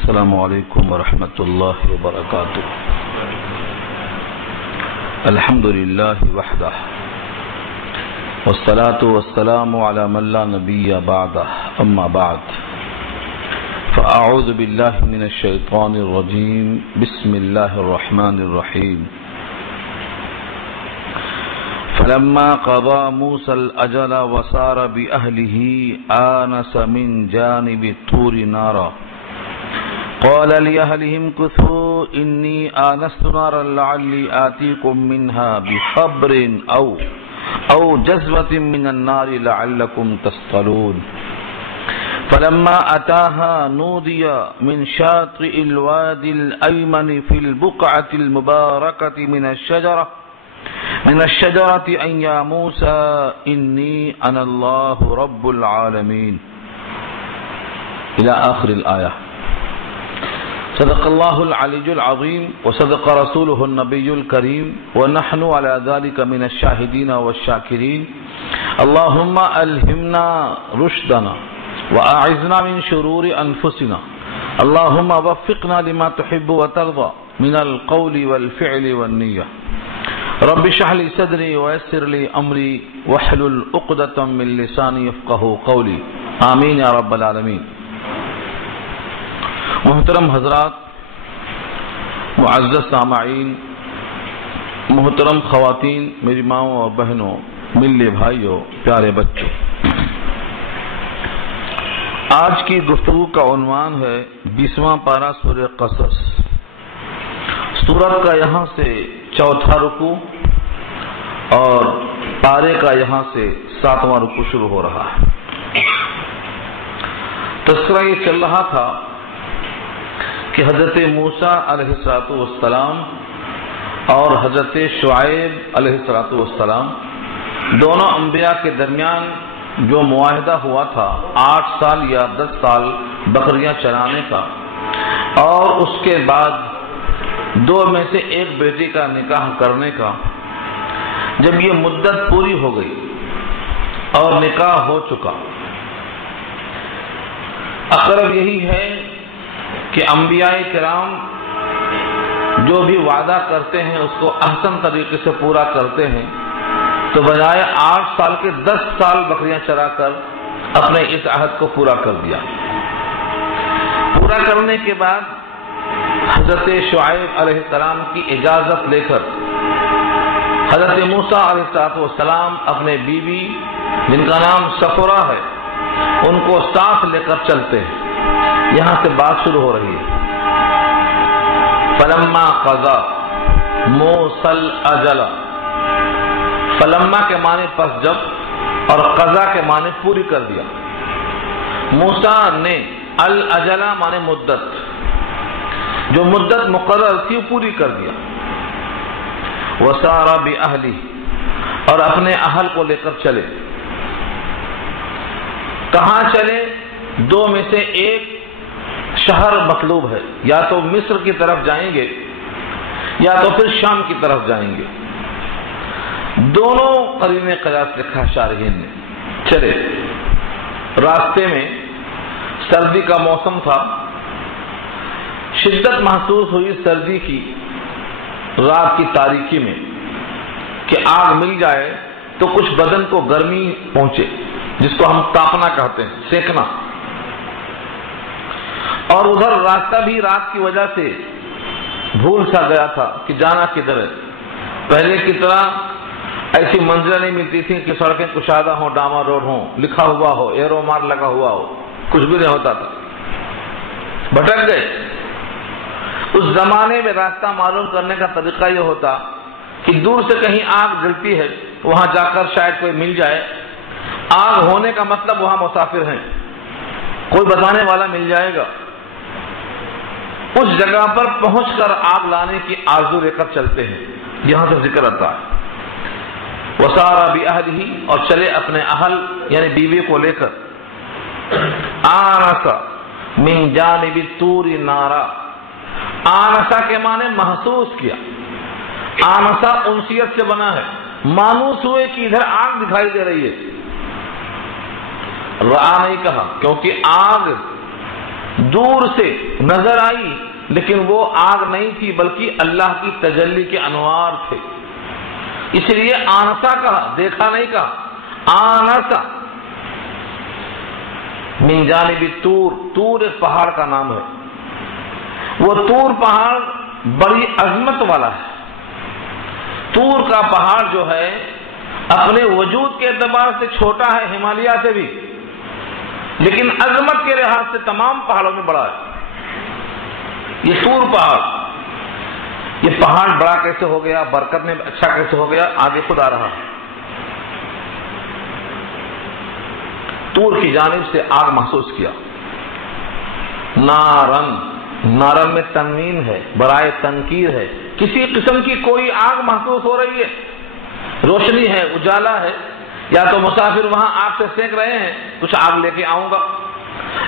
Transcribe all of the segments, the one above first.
السلام علیکم ورحمۃ اللہ وبرکاتہ. الحمد للہ وحدہ والصلاة والسلام علی من لا نبی بعدہ اما بعد فاعوذ باللہ من الشیطان الرجیم بسم اللہ الرحمن الرحیم. فلما قضى موسى الأجل وسار بأهله آنس من جانب الطور نارا قال لأهلهم كثوا إني آنست نارا لعلي آتيكم منها بخبر أو جزوة من النار لعلكم تصطلون. فلما أتاها نودي من شاطئ الوادي الأيمن في البقعة المباركة من الشجرة أن يا موسى إني أنا الله رب العالمين إلى آخر الآية. صدق الله العلي العظيم وصدق رسوله النبي الكريم ونحن على ذلك من الشاهدين والشاكرين. اللهم ألهمنا رشدنا وأعذنا من شرور أنفسنا. اللهم وفقنا لما تحب وترضى من القول والفعل والنية. رب اشرح لي صدري ويسر لي امري واحلل عقدة من لساني يفقهوا قولي آمین یا رب العالمین. محترم حضرات، معزز سامعین، محترم خواتین، میری ماؤں اور بہنوں، ملے بھائیوں، پیارے بچوں، آج کی گفتگو کا عنوان ہے 20واں پارہ سورہ قصص. سورت کا یہاں سے چوتھا رکوع اور پارے کا یہاں سے 7واں رکوع شروع ہو رہا ہے. تذکرہ یہ چل رہا تھا کہ حضرت موسیٰ علیہ السلام اور حضرت شعیب علیہ السلام دونوں انبیاء کے درمیان جو معاہدہ ہوا تھا 8 سال یا 10 سال بکریاں چرانے کا، اور اس کے بعد 2 میں سے ایک بیٹی کا نکاح کرنے کا، جب یہ مدت پوری ہو گئی اور نکاح ہو چکا، اقرب یہی ہے کہ انبیاء کرام جو بھی وعدہ کرتے ہیں اس کو احسن طریقے سے پورا کرتے ہیں. تو بجائے 8 سال کے 10 سال بکریاں چرا کر اپنے اس عہد کو پورا کر دیا. پورا کرنے کے بعد حضرت شعیب علیہ السلام کی اجازت لے کر حضرت موسیٰ علیہ السلام اپنے بیوی جن کا نام سفرہ ہے ان کو ساتھ لے کر چلتے ہیں. یہاں سے بات شروع ہو رہی ہے. فلما قضا موسیٰ الاجل، فلما کے معنی پس جب، اور قضا کے معنی پوری کر دیا. موسیٰ نے الاجل معنی مدت، جو مدت مقرر تھی وہ پوری کر دیا. وسار بأہلہ، اور اپنے اہل کو لے کر چلے. کہاں چلے؟ 2 میں سے ایک شہر مطلوب ہے، یا تو مصر کی طرف جائیں گے یا تو پھر شام کی طرف جائیں گے. دونوں قرینہ قیاس لکھا شارحین نے. چلے. راستے میں سردی کا موسم تھا، شدت محسوس ہوئی سردی کی رات کی تاریکی میں کہ آگ مل جائے تو کچھ بدن کو گرمی پہنچے، جس کو ہم تاپنا کہتے ہیں، سینکنا. اور ادھر راستہ بھی رات کی وجہ سے بھول سا گیا تھا کہ جانا کدھر ہے. پہلے کی طرح ایسی منزلیں نہیں ملتی تھی کہ سڑکیں کشادہ ہوں، ڈامر روڈ ہوں، لکھا ہوا ہو، ایرو مار لگا ہوا ہو، کچھ بھی نہیں ہوتا تھا. بھٹک گئے. اس زمانے میں راستہ معلوم کرنے کا طریقہ یہ ہوتا کہ دور سے کہیں آگ جلتی ہے، وہاں جا کر شاید کوئی مل جائے. آگ ہونے کا مطلب وہاں مسافر ہیں، کوئی بتانے والا مل جائے گا. اس جگہ پر پہنچ کر آگ لانے کی آرزو لے کر چلتے ہیں. یہاں سے ذکر آتا ہے وسارا بأہلہ، اور چلے اپنے اہل یعنی بیوی کو لے کر. آنسا من جانب الطور نارا، آنسا کے معنی محسوس کیا. آنسا انسیت سے بنا ہے، مانوس ہوئے کہ ادھر آگ دکھائی دے رہی ہے. رعا نہیں کہا کیونکہ آگ دور سے نظر آئی لیکن وہ آگ نہیں تھی بلکہ اللہ کی تجلی کے انوار تھے، اس لیے آنسا کہا، دیکھا نہیں کہا، آنسا۔ من جانب طور، طور ایک پہاڑ کا نام ہے، وہ طور پہاڑ بڑی عظمت والا ہے۔ طور کا پہاڑ جو ہے اپنے وجود کے اعتبار سے چھوٹا ہے ہمالیہ سے بھی، لیکن عظمت کے لحاظ سے تمام پہاڑوں میں بڑا ہے۔ یہ طور پہاڑ، یہ پہاڑ بڑا کیسے ہو گیا، برکت میں اچھا کیسے ہو گیا، آگے خود آ رہا ہے۔ طور کی جانب سے آگ محسوس کیا، نارن، نارن میں تنوین ہے، برائے تنکیر ہے، کسی قسم کی کوئی آگ محسوس ہو رہی ہے، روشنی ہے، اجالا ہے، یا تو مسافر وہاں آگ سے سینک رہے ہیں، کچھ آگ لے کے آؤں گا،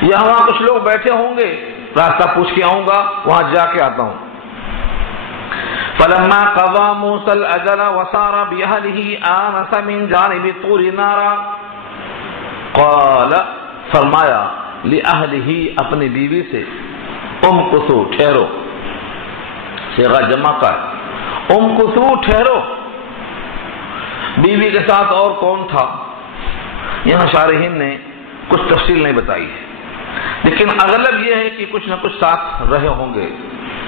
یا وہاں کچھ لوگ بیٹھے ہوں گے، راستہ پوچھ کے آؤں گا، وہاں جا کے آتا ہوں۔ فلما قضى موسى الاجل وسار باهله آنس من جانب طور نارا، قال، فرمایا، لأہلہ، اپنی بیوی سے، امکثوا، ٹھہرو، صیغہ جمع کا ہے، امکثوا، ٹھہرو۔ بیوی کے ساتھ اور کون تھا؟ یہاں شارحین نے کچھ تفصیل نہیں بتائی ہے، لیکن اغلب یہ ہے کہ کچھ نہ کچھ ساتھ رہے ہوں گے،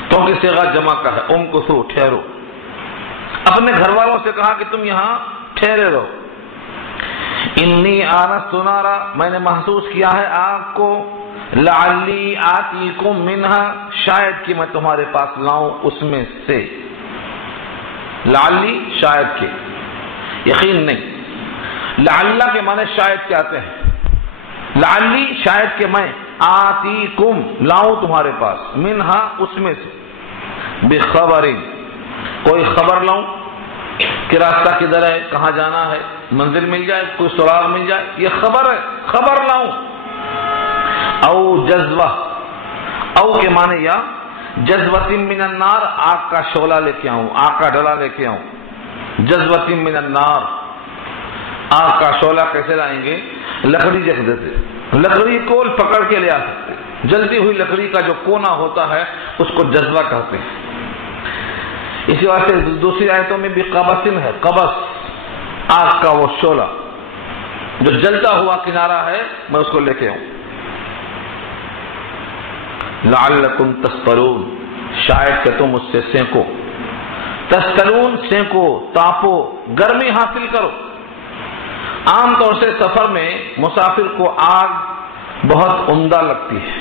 کیونکہ صیغہ جمع کا ہے، امکثوا، ٹھہرو۔ اپنے گھر والوں سے کہا کہ تم یہاں ٹھہرے رہو۔ انی آنست نارا، میں نے محسوس کیا ہے آگ کو، لعلی آتیکم منہا، شاید کہ میں تمہارے پاس لاؤں اس میں سے، لعلی شاید کے، یقین نہیں، لعلہ کے معنی شاید کے آتے ہیں، لعلی شاید کہ میں، آتیکم لاؤں تمہارے پاس، منہا اس میں سے، بخبر، کوئی خبر لاؤں کہ راستہ کدھر ہے، کہاں جانا ہے، منزل مل جائے، کوئی سراغ مل جائے، یہ خبر ہے، خبر لاؤں۔ او جذبہ، او کے معنی یا، جذبۃ من النار، آگ کا شعلہ لے کے آؤں، آگ کا ڈلا لے کے آؤں، جذبۃ من النار، آگ کا شعلہ کیسے لائیں گے؟ لکڑی جیسے دیتے، لکڑی کو پکڑ کے لے آ سکتے، جلتی ہوئی لکڑی کا جو کونا ہوتا ہے اس کو جذبہ کہتے ہیں۔ اسی واسطے دوسری آیتوں میں بھی قبسن ہے، قبس، آگ کا وہ شعلہ جو جلتا ہوا کنارہ ہے، میں اس کو لے کے آؤں۔ لعلکم تسطلون، شاید کہ تم اس سے سینکو، تسطلون، سینکو، تاپو، گرمی حاصل کرو۔ عام طور سے سفر میں مسافر کو آگ بہت عمدہ لگتی ہے،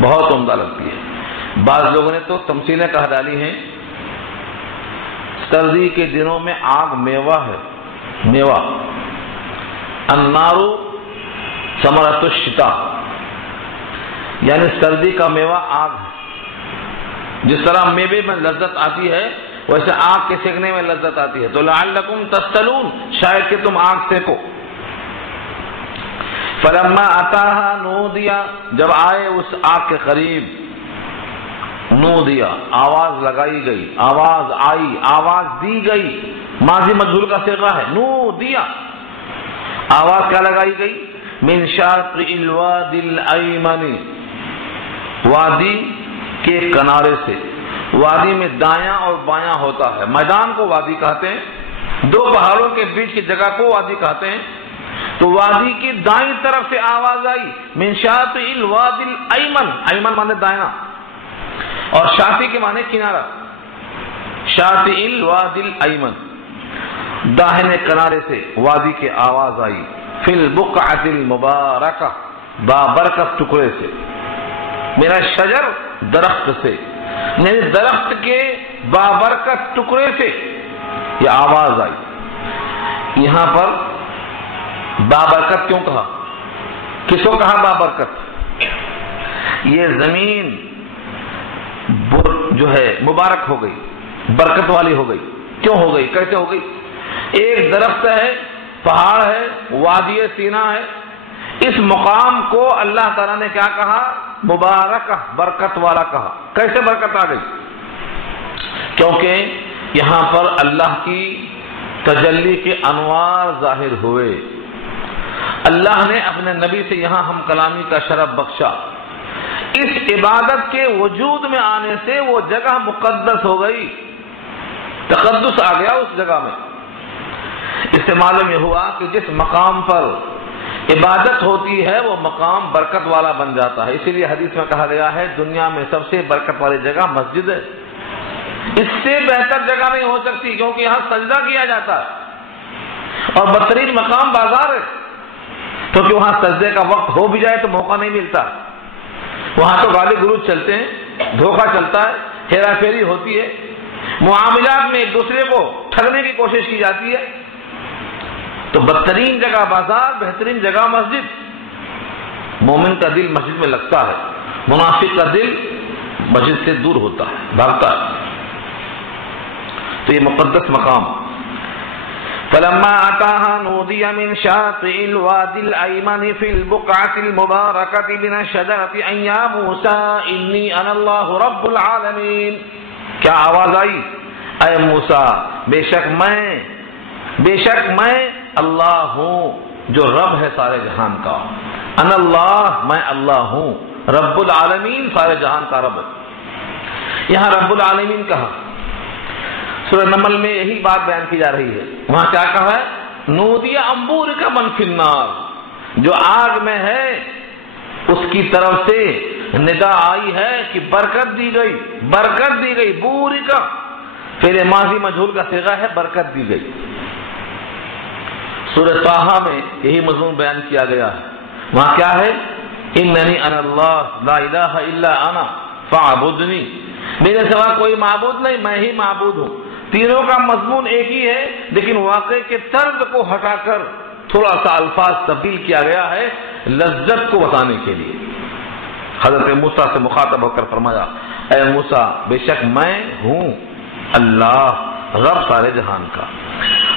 بہت عمدہ لگتی ہے۔ بعض لوگوں نے تو تمثیلیں کہہ ڈالی ہیں، سردی کے دنوں میں آگ میوہ ہے، میوہ، النارو ثمرۃ الشتاء، یعنی سردی کا میوہ آگ ہے۔ جس طرح میوے میں لذت آتی ہے ویسے آگ کے سینکنے میں لذت آتی ہے، تو لعلکم تسطلون، شاید کہ تم آگ سینکو۔ فلما اتاها نودیا، جب آئے اس آگ کے قریب، نودیا، آواز لگائی گئی، آواز آئی، آواز دی گئی، ماضی مجہول کا صیغہ ہے، نودیا، آواز کیا لگائی گئی؟ من شاطئ الوادی الایمن، وادی کے کنارے سے، وادی میں دایاں اور بایاں ہوتا ہے، میدان کو وادی کہتے ہیں، دو پہاڑوں کے بیچ کی جگہ کو وادی کہتے ہیں، تو وادی کی دائیں طرف سے آواز آئی، من شاطئ الوادی الایمن، ایمن مانے دایاں، اور شاطئ کے معنی کنارہ، شاطئ الوادی الایمن، داہنے کنارے سے وادی کی آواز آئی، فی البقعۃ المبارکہ، بابرکت ٹکڑے سے، میرا شجر، درخت سے، یعنی درخت کے بابرکت ٹکڑے سے یہ آواز آئی۔ یہاں پر بابرکت کیوں کہا؟ کس کو کہا بابرکت؟ یہ زمین جو ہے مبارک ہو گئی، برکت والی ہو گئی، کیوں ہو گئی، کیسے ہو گئی؟ ایک درخت ہے، پہاڑ ہے، وادی سینا ہے، اس مقام کو اللہ تعالیٰ نے کیا کہا؟ مبارک، برکت والا کہا۔ کیسے برکت آ گئی؟ کیونکہ یہاں پر اللہ کی تجلی کے انوار ظاہر ہوئے، اللہ نے اپنے نبی سے یہاں ہم کلامی کا شرف بخشا، اس عبادت کے وجود میں آنے سے وہ جگہ مقدس ہو گئی، تقدس آ گیا اس جگہ میں۔ اس سے معلوم یہ ہوا کہ جس مقام پر عبادت ہوتی ہے وہ مقام برکت والا بن جاتا ہے۔ اسی لیے حدیث میں کہا گیا ہے دنیا میں سب سے برکت والی جگہ مسجد ہے، اس سے بہتر جگہ نہیں ہو سکتی، کیونکہ یہاں سجدہ کیا جاتا ہے، اور بدترین مقام بازار ہے، کیونکہ وہاں سجدے کا وقت ہو بھی جائے تو موقع نہیں ملتا۔ وہاں تو گالی گلوچ چلتے ہیں، دھوکہ چلتا ہے، ہیرا پھیری ہوتی ہے، معاملات میں ایک دوسرے کو ٹھگنے کی کوشش کی جاتی ہے۔ تو بدترین جگہ بازار، بہترین جگہ مسجد۔ مومن کا دل مسجد میں لگتا ہے، منافق کا دل مسجد سے دور ہوتا ہے، بھاگتا ہے۔ تو یہ مقدس مقام۔ فلما أتاها نودي من شاطئ الوادي الأيمن في البقعة المباركة من الشجرة أن يا موسى إني أنا الله رب العالمين۔ کیا آواز آئی؟ اے موسیٰ، بے شک میں اللہ ہوں جو رب ہے سارے جہان کا۔ انا اللہ، میں اللہ ہوں، رب العالمین، سارے جہان کا رب۔ یہاں رب العالمین کہا، سورہ نمل میں یہی بات بیان کی جا رہی ہے۔ وہاں کیا کہا ہے؟ نودی انبور کا من فی النار، جو آگ میں ہے اس کی طرف سے ندا آئی ہے کہ برکت دی گئی، بوری کا پھر ماضی مجہول کا صیغہ ہے، برکت دی گئی۔ سورہ طٰہٰ میں یہی مضمون بیان کیا گیا ہے۔ وہاں کیا ہے؟ اننی انا اللہ لا الہ الا انا فاعبدنی، میرے سوا کوئی معبود نہیں، میں ہی معبود ہوں۔ تینوں کا مضمون ایک ہی ہے، لیکن واقعے کے طرز کو ہٹا کر تھوڑا سا الفاظ تبدیل کیا گیا ہے لذت کو بتانے کے لیے۔ حضرت موسیٰ سے مخاطب ہو کر فرمایا، اے موسیٰ، بے شک میں ہوں اللہ، رب سارے جہان کا۔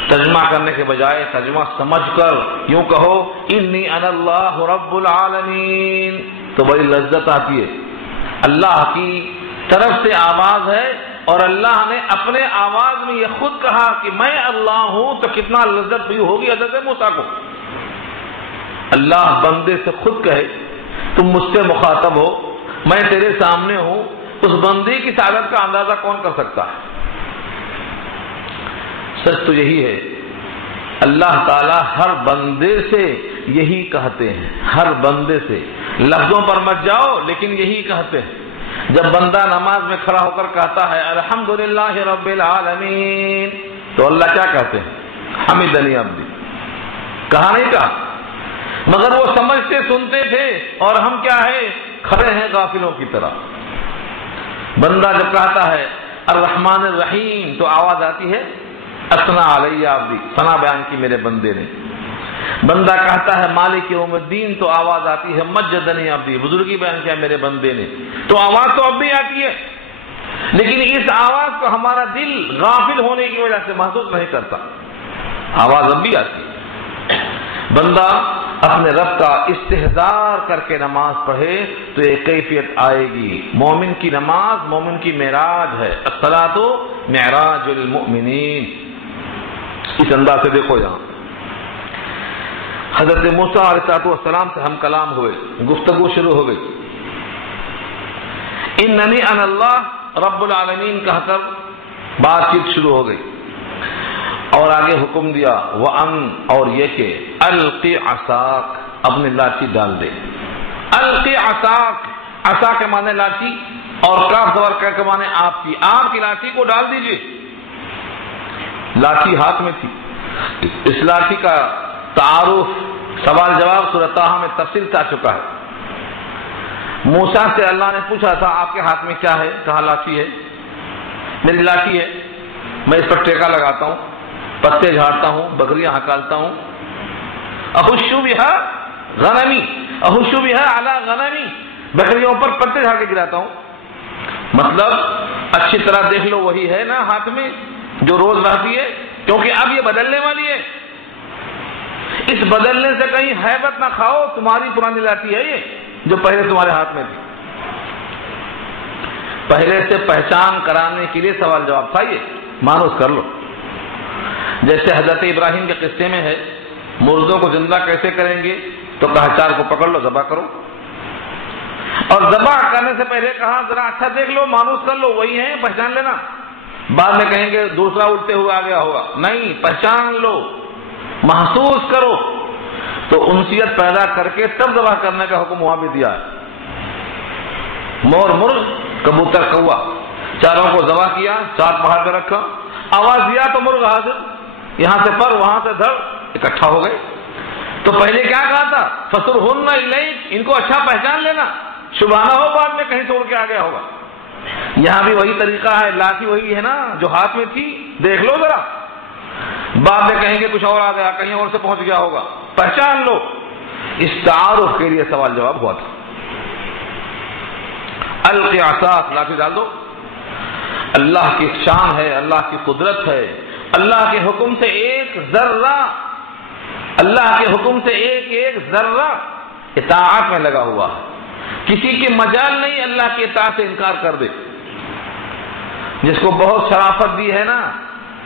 ترجمہ کرنے کے بجائے ترجمہ سمجھ کر یوں کہو، انی انا اللہ رب العالمین، تو بڑی لذت آتی ہے۔ اللہ کی طرف سے آواز ہے، اور اللہ نے اپنے آواز میں یہ خود کہا کہ میں اللہ ہوں، تو کتنا لذت ہوئی ہوگی حضرت موسیٰ کو۔ اللہ بندے سے خود کہے تم مجھ سے مخاطب ہو، میں تیرے سامنے ہوں، اس بندے کی سعادت کا اندازہ کون کر سکتا ہے؟ سچ تو یہی ہے، اللہ تعالیٰ ہر بندے سے یہی کہتے ہیں، ہر بندے سے، لفظوں پر مت جاؤ لیکن یہی کہتے ہیں۔ جب بندہ نماز میں کھڑا ہو کر کہتا ہے الحمدللہ رب العالمین، تو اللہ کیا کہتے ہیں؟ حمدنی عبدی، کہا نہیں کہا، مگر وہ سمجھتے سنتے تھے، اور ہم کیا ہے؟ کھڑے ہیں غافلوں کی طرح۔ بندہ جب کہتا ہے الرحمن الرحیم تو آواز آتی ہے اثنا علی عبدی، ثنا بیان کی میرے بندے نے۔ بندہ کہتا ہے مالک یوم الدین تو آواز آتی ہے مجدنی عبدی، بزرگی بیان کیا میرے بندے نے، تو آواز تو اب بھی آتی ہے، لیکن اس آواز کو ہمارا دل غافل ہونے کی وجہ سے محسوس نہیں کرتا، آواز اب بھی آتی ہے۔ بندہ اپنے رب کا استحضار کر کے نماز پڑھے تو ایک کیفیت آئے گی۔ مومن کی نماز مومن کی معراج ہے، الصلاۃ معراج المؤمنین۔ اس انداز سے دیکھو، یہاں حضرت موسیٰ علیہ السلام سے ہم کلام ہوئے، گفتگو شروع ہو گئی۔ اننی انا اللہ رب العالمین کہہ کر بات چیت شروع ہو گئی، اور آگے حکم دیا وَأَن، اور یہ کہ القی عصاک، اپنی لاٹھی ڈال دے۔ القی عصاک، عصا کے معنی لاٹھی، اور کاف زبر کا کے معنی آپ کی لاٹھی کو ڈال دیجئے۔ لاٹھی ہاتھ میں تھی، اس لاٹھی کا تعارف سوال جواب سورہ طٰہٰ میں تفصیل سے آ چکا ہے۔ موسیٰ سے اللہ نے پوچھا تھا آپ کے ہاتھ میں کیا ہے؟ کہا لاٹھی ہے، میری لاٹھی ہے، میں اس پر ٹیکا لگاتا ہوں، پتے جھاڑتا ہوں، بکریاں ہکالتا ہوں۔ احش بہا غنمی، احش بہا علی غنمی، بکریوں پر پتے جھاڑ کے گراتا ہوں۔ مطلب اچھی طرح دیکھ لو، وہی ہے نا ہاتھ میں جو روز رہتی ہے، کیونکہ اب یہ بدلنے والی ہے۔ اس بدلنے سے کہیں ہیبت نہ کھاؤ، تمہاری پرانی لاٹھی ہے یہ جو پہلے تمہارے ہاتھ میں تھی۔ پہلے سے پہچان کرانے کے لیے سوال جواب تھا، یہ مانوس کر لو۔ جیسے حضرت ابراہیم کے قصے میں ہے، مردوں کو زندہ کیسے کریں گے؟ تو کہا چار کو پکڑ لو، ذبح کرو۔ اور ذبح کرنے سے پہلے کہا ذرا اچھا دیکھ لو، مانوس کر لو، وہی ہیں، پہچان لینا۔ بعد میں کہیں گے دوسرا اٹھتے ہوئے آ گیا ہوگا، نہیں، پہچان لو، محسوس کرو۔ تو انسیت پیدا کر کے تب ذبح کرنے کا حکم وہاں بھی دیا ہے۔ مور، مرغ، کبوتر، کوا، چاروں کو ذبح کیا، چار پہاڑ پہ رکھا، آواز دیا تو مرغ حاضر، یہاں سے پر وہاں سے دھڑ، اکٹھا ہو گئے۔ تو پہلے کیا کہا تھا؟ فَصُرْهُنَّ إِلَيْكَ، ان کو اچھا پہچان لینا، شبہ نہ ہو بعد میں کہیں توڑ کے آ گیا ہوگا۔ یہاں بھی وہی طریقہ ہے، لاٹھی وہی ہے نا جو ہاتھ میں تھی، دیکھ لو ذرا، بعد میں کہیں گے کچھ اور آ گیا، کہیں اور سے پہنچ گیا ہوگا، پہچان لو۔ اس تعارف کے لیے سوال جواب ہوا تھا۔ القی عصاک، لاٹھی ڈال دو۔ اللہ کی شان ہے، اللہ کی قدرت ہے، اللہ کے حکم سے ایک ذرہ، اللہ کے حکم سے ایک ذرہ اطاعت میں لگا ہوا ہے۔ کسی کی مجال نہیں اللہ کی اطاعت سے انکار کر دے۔ جس کو بہت شرافت دی ہے نا،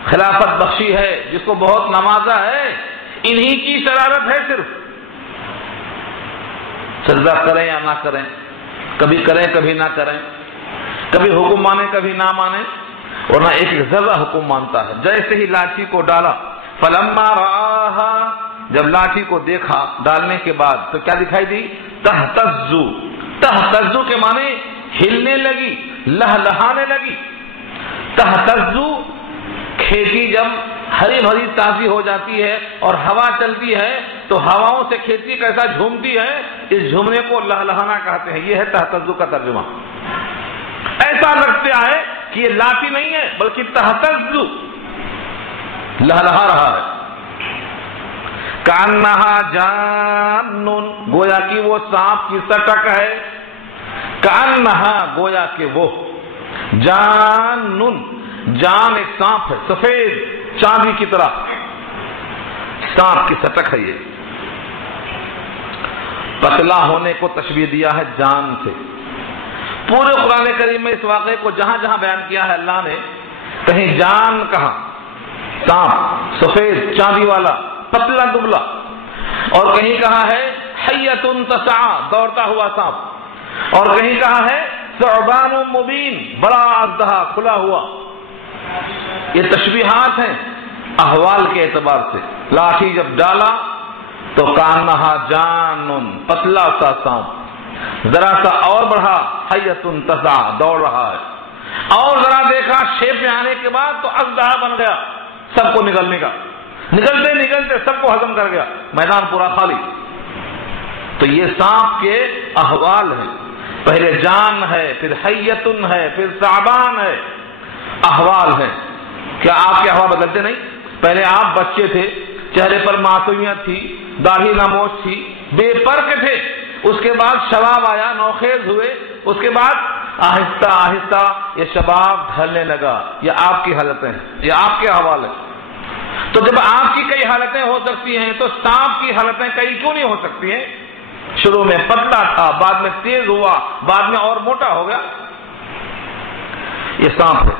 خلافت بخشی ہے، جس کو بہت نوازا ہے، انہی کی شرارت ہے صرف۔ سجدہ کریں یا نہ کریں، کبھی کریں کبھی نہ کریں، کبھی حکم مانے کبھی نہ مانے، ورنہ ایک ذرہ حکم مانتا ہے۔ جیسے ہی لاٹھی کو ڈالا، فلما رآہا، جب لاٹھی کو دیکھا ڈالنے کے بعد تو کیا دکھائی دی؟ تہتزو، تہتزو کے معنی ہلنے لگی، لہلہانے لگی۔ تہتزو، کھیتی جب ہری بھری تازی ہو جاتی ہے اور ہوا چلتی ہے تو ہواؤں سے کھیتی کیسا جھومتی ہے، اس جھومنے کو لہلہانا کہتے ہیں۔ یہ ہے تہتزو کا ترجمہ۔ ایسا لگتا ہے کہ یہ لاٹھی نہیں ہے بلکہ تہتزو، لہلہا رہا ہے۔ کانہا جان، گویا کہ وہ سانپ کی سٹک ہے۔ کانہا، گویا کہ وہ، جان، جان ایک سانپ ہے، سفید چاندی کی طرح، سانپ کی سٹک ہے۔ یہ پتلا ہونے کو تشبیہ دیا ہے جان سے۔ پورے قرآن کریم میں اس واقعے کو جہاں جہاں بیان کیا ہے اللہ نے، کہیں جان کہا، سانپ سفید چاندی والا پتلا دبلا، اور کہیں کہا ہے حیۃ تسعی، دوڑتا ہوا سانپ، اور کہیں کہا ہے ثعبان مبین، بڑا اژدہا کھلا ہوا۔ یہ تشبیہات ہیں احوال کے اعتبار سے۔ لاٹھی جب ڈالا تو کانہا جان، پتلا سا سانپ، ذرا سا اور بڑھا، حیۃ تسعی، دوڑ رہا ہے، اور ذرا دیکھا شیپ میں آنے کے بعد تو اژدہا بن گیا، سب کو نگلنے کا، نگلتے نگلتے سب کو ہضم کر گیا، میدان پورا خالی۔ تو یہ سانپ کے احوال ہیں، پہلے جان ہے، پھر حیۃ ہے، پھر ثعبان ہے، احوال ہیں۔ کیا آپ کے احوال بدلتے نہیں؟ پہلے آپ بچے تھے، چہرے پر معصومیت تھی، داڑھی ناموش تھی، بے پرک تھے، اس کے بعد شباب آیا، نوخیز ہوئے، اس کے بعد آہستہ آہستہ یہ شباب ڈھلنے لگا۔ یہ آپ کی حالتیں ہیں، یہ آپ کے احوال ہیں۔ تو جب آپ کی کئی حالتیں ہو سکتی ہیں تو سانپ کی حالتیں کئی کیوں نہیں ہو سکتی ہیں؟ شروع میں پتلا تھا، بعد میں تیز ہوا، بعد میں اور موٹا ہو گیا۔ یہ سانپ ہے۔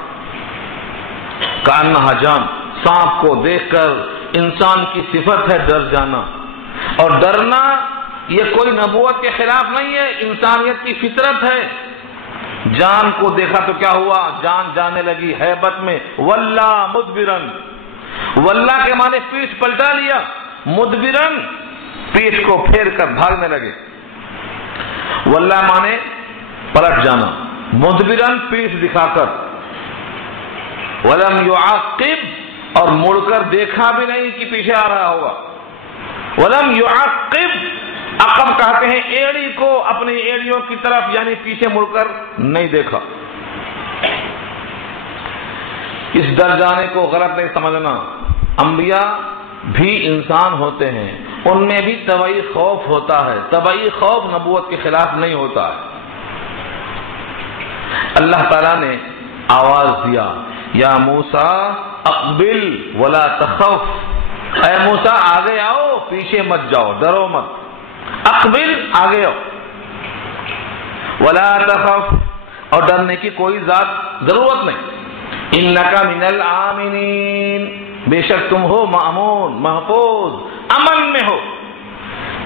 کانہا جان، سانپ کو دیکھ کر انسان کی صفت ہے ڈر جانا، اور ڈرنا یہ کوئی نبوت کے خلاف نہیں ہے، انسانیت کی فطرت ہے۔ جان کو دیکھا تو کیا ہوا؟ جان جانے لگی ہیبت میں، ولا مدبرن، واللہ کے معنی پیٹھ پلٹا لیا، مدبرن پیٹھ کو پھیر کر بھاگنے لگے۔ واللہ معنی پلٹ جانا، مدبرن پیٹھ دکھا کر، ولم یعقب، اور مڑ کر دیکھا بھی نہیں کہ پیچھے آ رہا ہوگا۔ ولم یعقب، عقب کہتے ہیں ایڑی کو، اپنی ایڑیوں کی طرف، یعنی پیچھے مڑ کر نہیں دیکھا۔ اس ڈر جانے کو غلط نہیں سمجھنا، انبیاء بھی انسان ہوتے ہیں، ان میں بھی طبعی خوف ہوتا ہے، طبعی خوف نبوت کے خلاف نہیں ہوتا ہے۔ اللہ تعالیٰ نے آواز دیا، یا موسیٰ اقبل ولا تخف، اے موسیٰ آگے آؤ، پیچھے مت جاؤ، ڈرو مت، اقبل آگے آؤ، ولا تخف، اور ڈرنے کی کوئی ضرورت نہیں، انک من الآمنین، بے شک تم ہو مأمون، محفوظ، امن میں ہو۔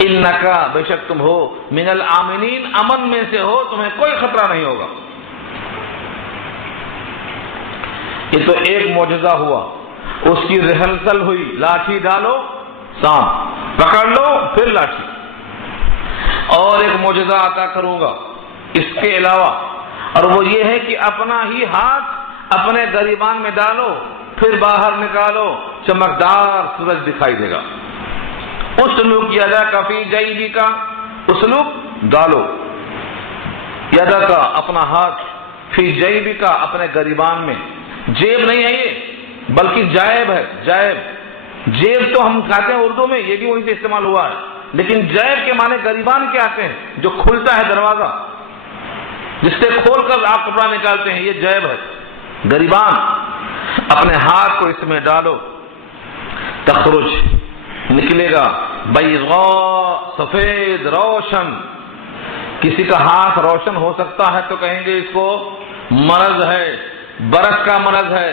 انکا بے شک تم ہو من الآمنین امن میں سے ہو، تمہیں کوئی خطرہ نہیں ہوگا۔ یہ تو ایک معجزہ ہوا، اس کی ریہرسل ہوئی، لاٹھی ڈالو سانپ، پکڑ لو پھر لاٹھی۔ اور ایک معجزہ عطا کروں گا اس کے علاوہ، اور وہ یہ ہے کہ اپنا ہی ہاتھ اپنے گریبان میں ڈالو پھر باہر نکالو، چمکدار سورج دکھائی دے گا۔ اسلک یدک فی جیبک، اسلک ڈالو، یدک اپنا ہاتھ، فی جیبک اپنے گریبان میں، جیب نہیں ہے یہ بلکہ جائب ہے۔ جائب، جیب تو ہم کہتے ہیں اردو میں، یہ بھی وہیں سے استعمال ہوا ہے، لیکن جیب کے معنی گریبان کے آتے ہیں، جو کھلتا ہے دروازہ، جس سے کھول کر آپ کپڑا نکالتے ہیں، یہ جیب ہے، گریبان۔ اپنے ہاتھ کو اس میں ڈالو، تخرج نکلے گا بیضاء سفید روشن۔ کسی کا ہاتھ روشن ہو سکتا ہے تو کہیں گے اس کو مرض ہے، برس کا مرض ہے،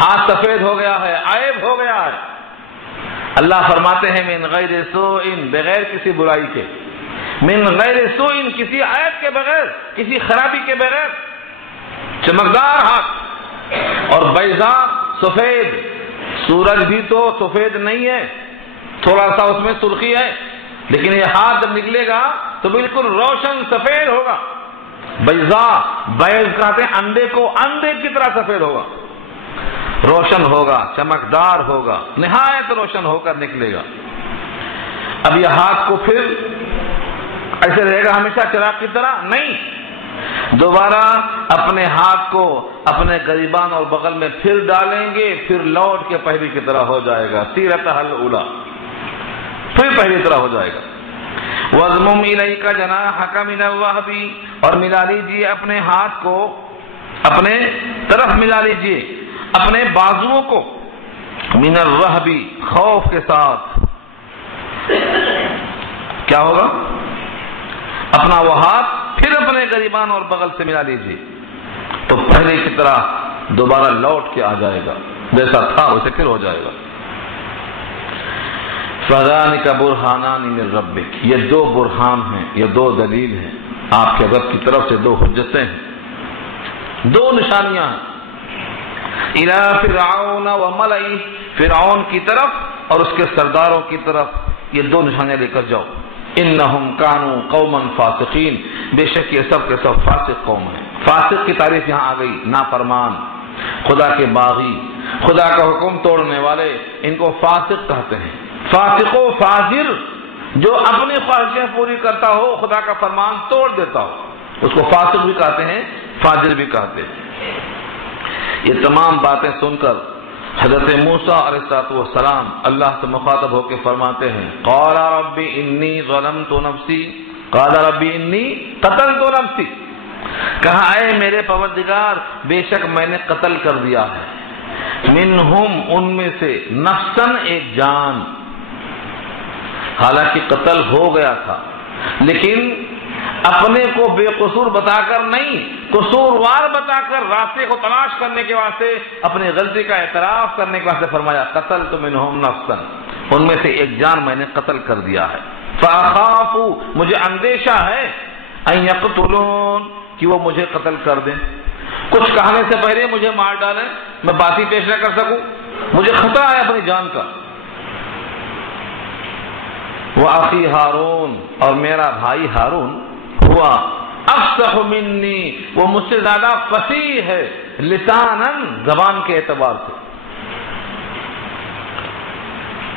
ہاتھ سفید ہو گیا ہے، عیب ہو گیا ہے۔ اللہ فرماتے ہیں من غیر سوء، بغیر کسی برائی کے، من غیر سوء کسی عیب کے بغیر، کسی خرابی کے بغیر، چمکدار ہاتھ۔ اور بیضاء سفید، سورج بھی تو سفید نہیں ہے، تھوڑا سا اس میں سرخی ہے، لیکن یہ ہاتھ جب نکلے گا تو بالکل روشن سفید ہوگا۔ بیضاء، بیض کہتے ہیں انڈے کو، انڈے کی طرح سفید ہوگا، روشن ہوگا، چمکدار ہوگا، نہایت روشن ہو کر نکلے گا۔ اب یہ ہاتھ کو پھر ایسے رہے گا ہمیشہ چراغ کی طرح؟ نہیں، دوبارہ اپنے ہاتھ کو اپنے گریبان اور بغل میں پھر ڈالیں گے، پھر لوٹ کے پہلی کی طرح ہو جائے گا، سیرتہ الاولی، پھر پہلی طرح ہو جائے گا۔ وَاضْمُمْ إِلَيْكَ جَنَاحَكَ مِنَ الرَّهْبِ، اور ملا لیجیے اپنے ہاتھ کو، اپنے طرف ملا لیجیے اپنے بازوؤں کو، من الرہب، خوف کے ساتھ۔ کیا ہوگا؟ اپنا وہ ہاتھ پھر اپنے گریبان اور بغل سے ملا لیجیے تو پہلے کی طرح دوبارہ لوٹ کے آ جائے گا، جیسا تھا ویسے پھر ہو جائے گا۔ فَذَلِكَ بُرْهَانَانِ مِن رَبِّكَ، یہ دو برہان ہیں، یہ دو دلیل ہیں آپ کے رب کی طرف سے، دو حجتیں ہیں، دو نشانیاں ہیں۔ إِلَى فِرْعَوْنَ وَمَلَئِهِ، فرعون کی طرف اور اس کے سرداروں کی طرف یہ دو نشانیاں لے کر جاؤ۔ إِنَّهُمْ كَانُوا قَوْمًا فَاسِقِينَ، بے شک یہ سب کے سب فاسق قوم ہیں۔ فاسق کی تعریف یہاں آ گئی، نافرمان، خدا کے باغی، خدا کا حکم توڑنے والے، ان کو فاسق کہتے ہیں۔ فاسق و فاجر، جو اپنی خواہشیں پوری کرتا ہو، خدا کا فرمان توڑ دیتا ہو، اس کو فاسق بھی کہتے ہیں، فاجر بھی کہتے ہیں۔ یہ تمام باتیں سن کر حضرت موسیٰ علیہ السلام اللہ سے مخاطب ہو کے فرماتے ہیں، قال رب انی ظلمت نفسی، قال رب انی قتلت نفسی، کہا اے میرے پروردگار بے شک میں نے قتل کر دیا ہے، منہم ان میں سے، نفسن ایک جان، حالانکہ قتل ہو گیا تھا لیکن اپنے کو بے قصور بتا کر نہیں، قصوروار بتا کر راستے کو تلاش کرنے کے واسطے، اپنی غلطی کا اعتراف کرنے کے واسطے فرمایا قتلت منہم نفسا، ان میں سے ایک جان میں نے قتل کر دیا ہے، فاخاف، مجھے اندیشہ ہے، ان یقتلون، کہ وہ مجھے قتل کر دیں، کچھ کہنے سے پہلے مجھے مار ڈالیں، میں بات ہی پیش نہ کر سکوں، مجھے خطرہ ہے اپنی جان کا۔ وَأَخِي ہارون، اور میرا بھائی ہارون ہوا افصح منی، وہ مجھ سے زیادہ فصیح ہے، لساناً، زبان کے اعتبار سے۔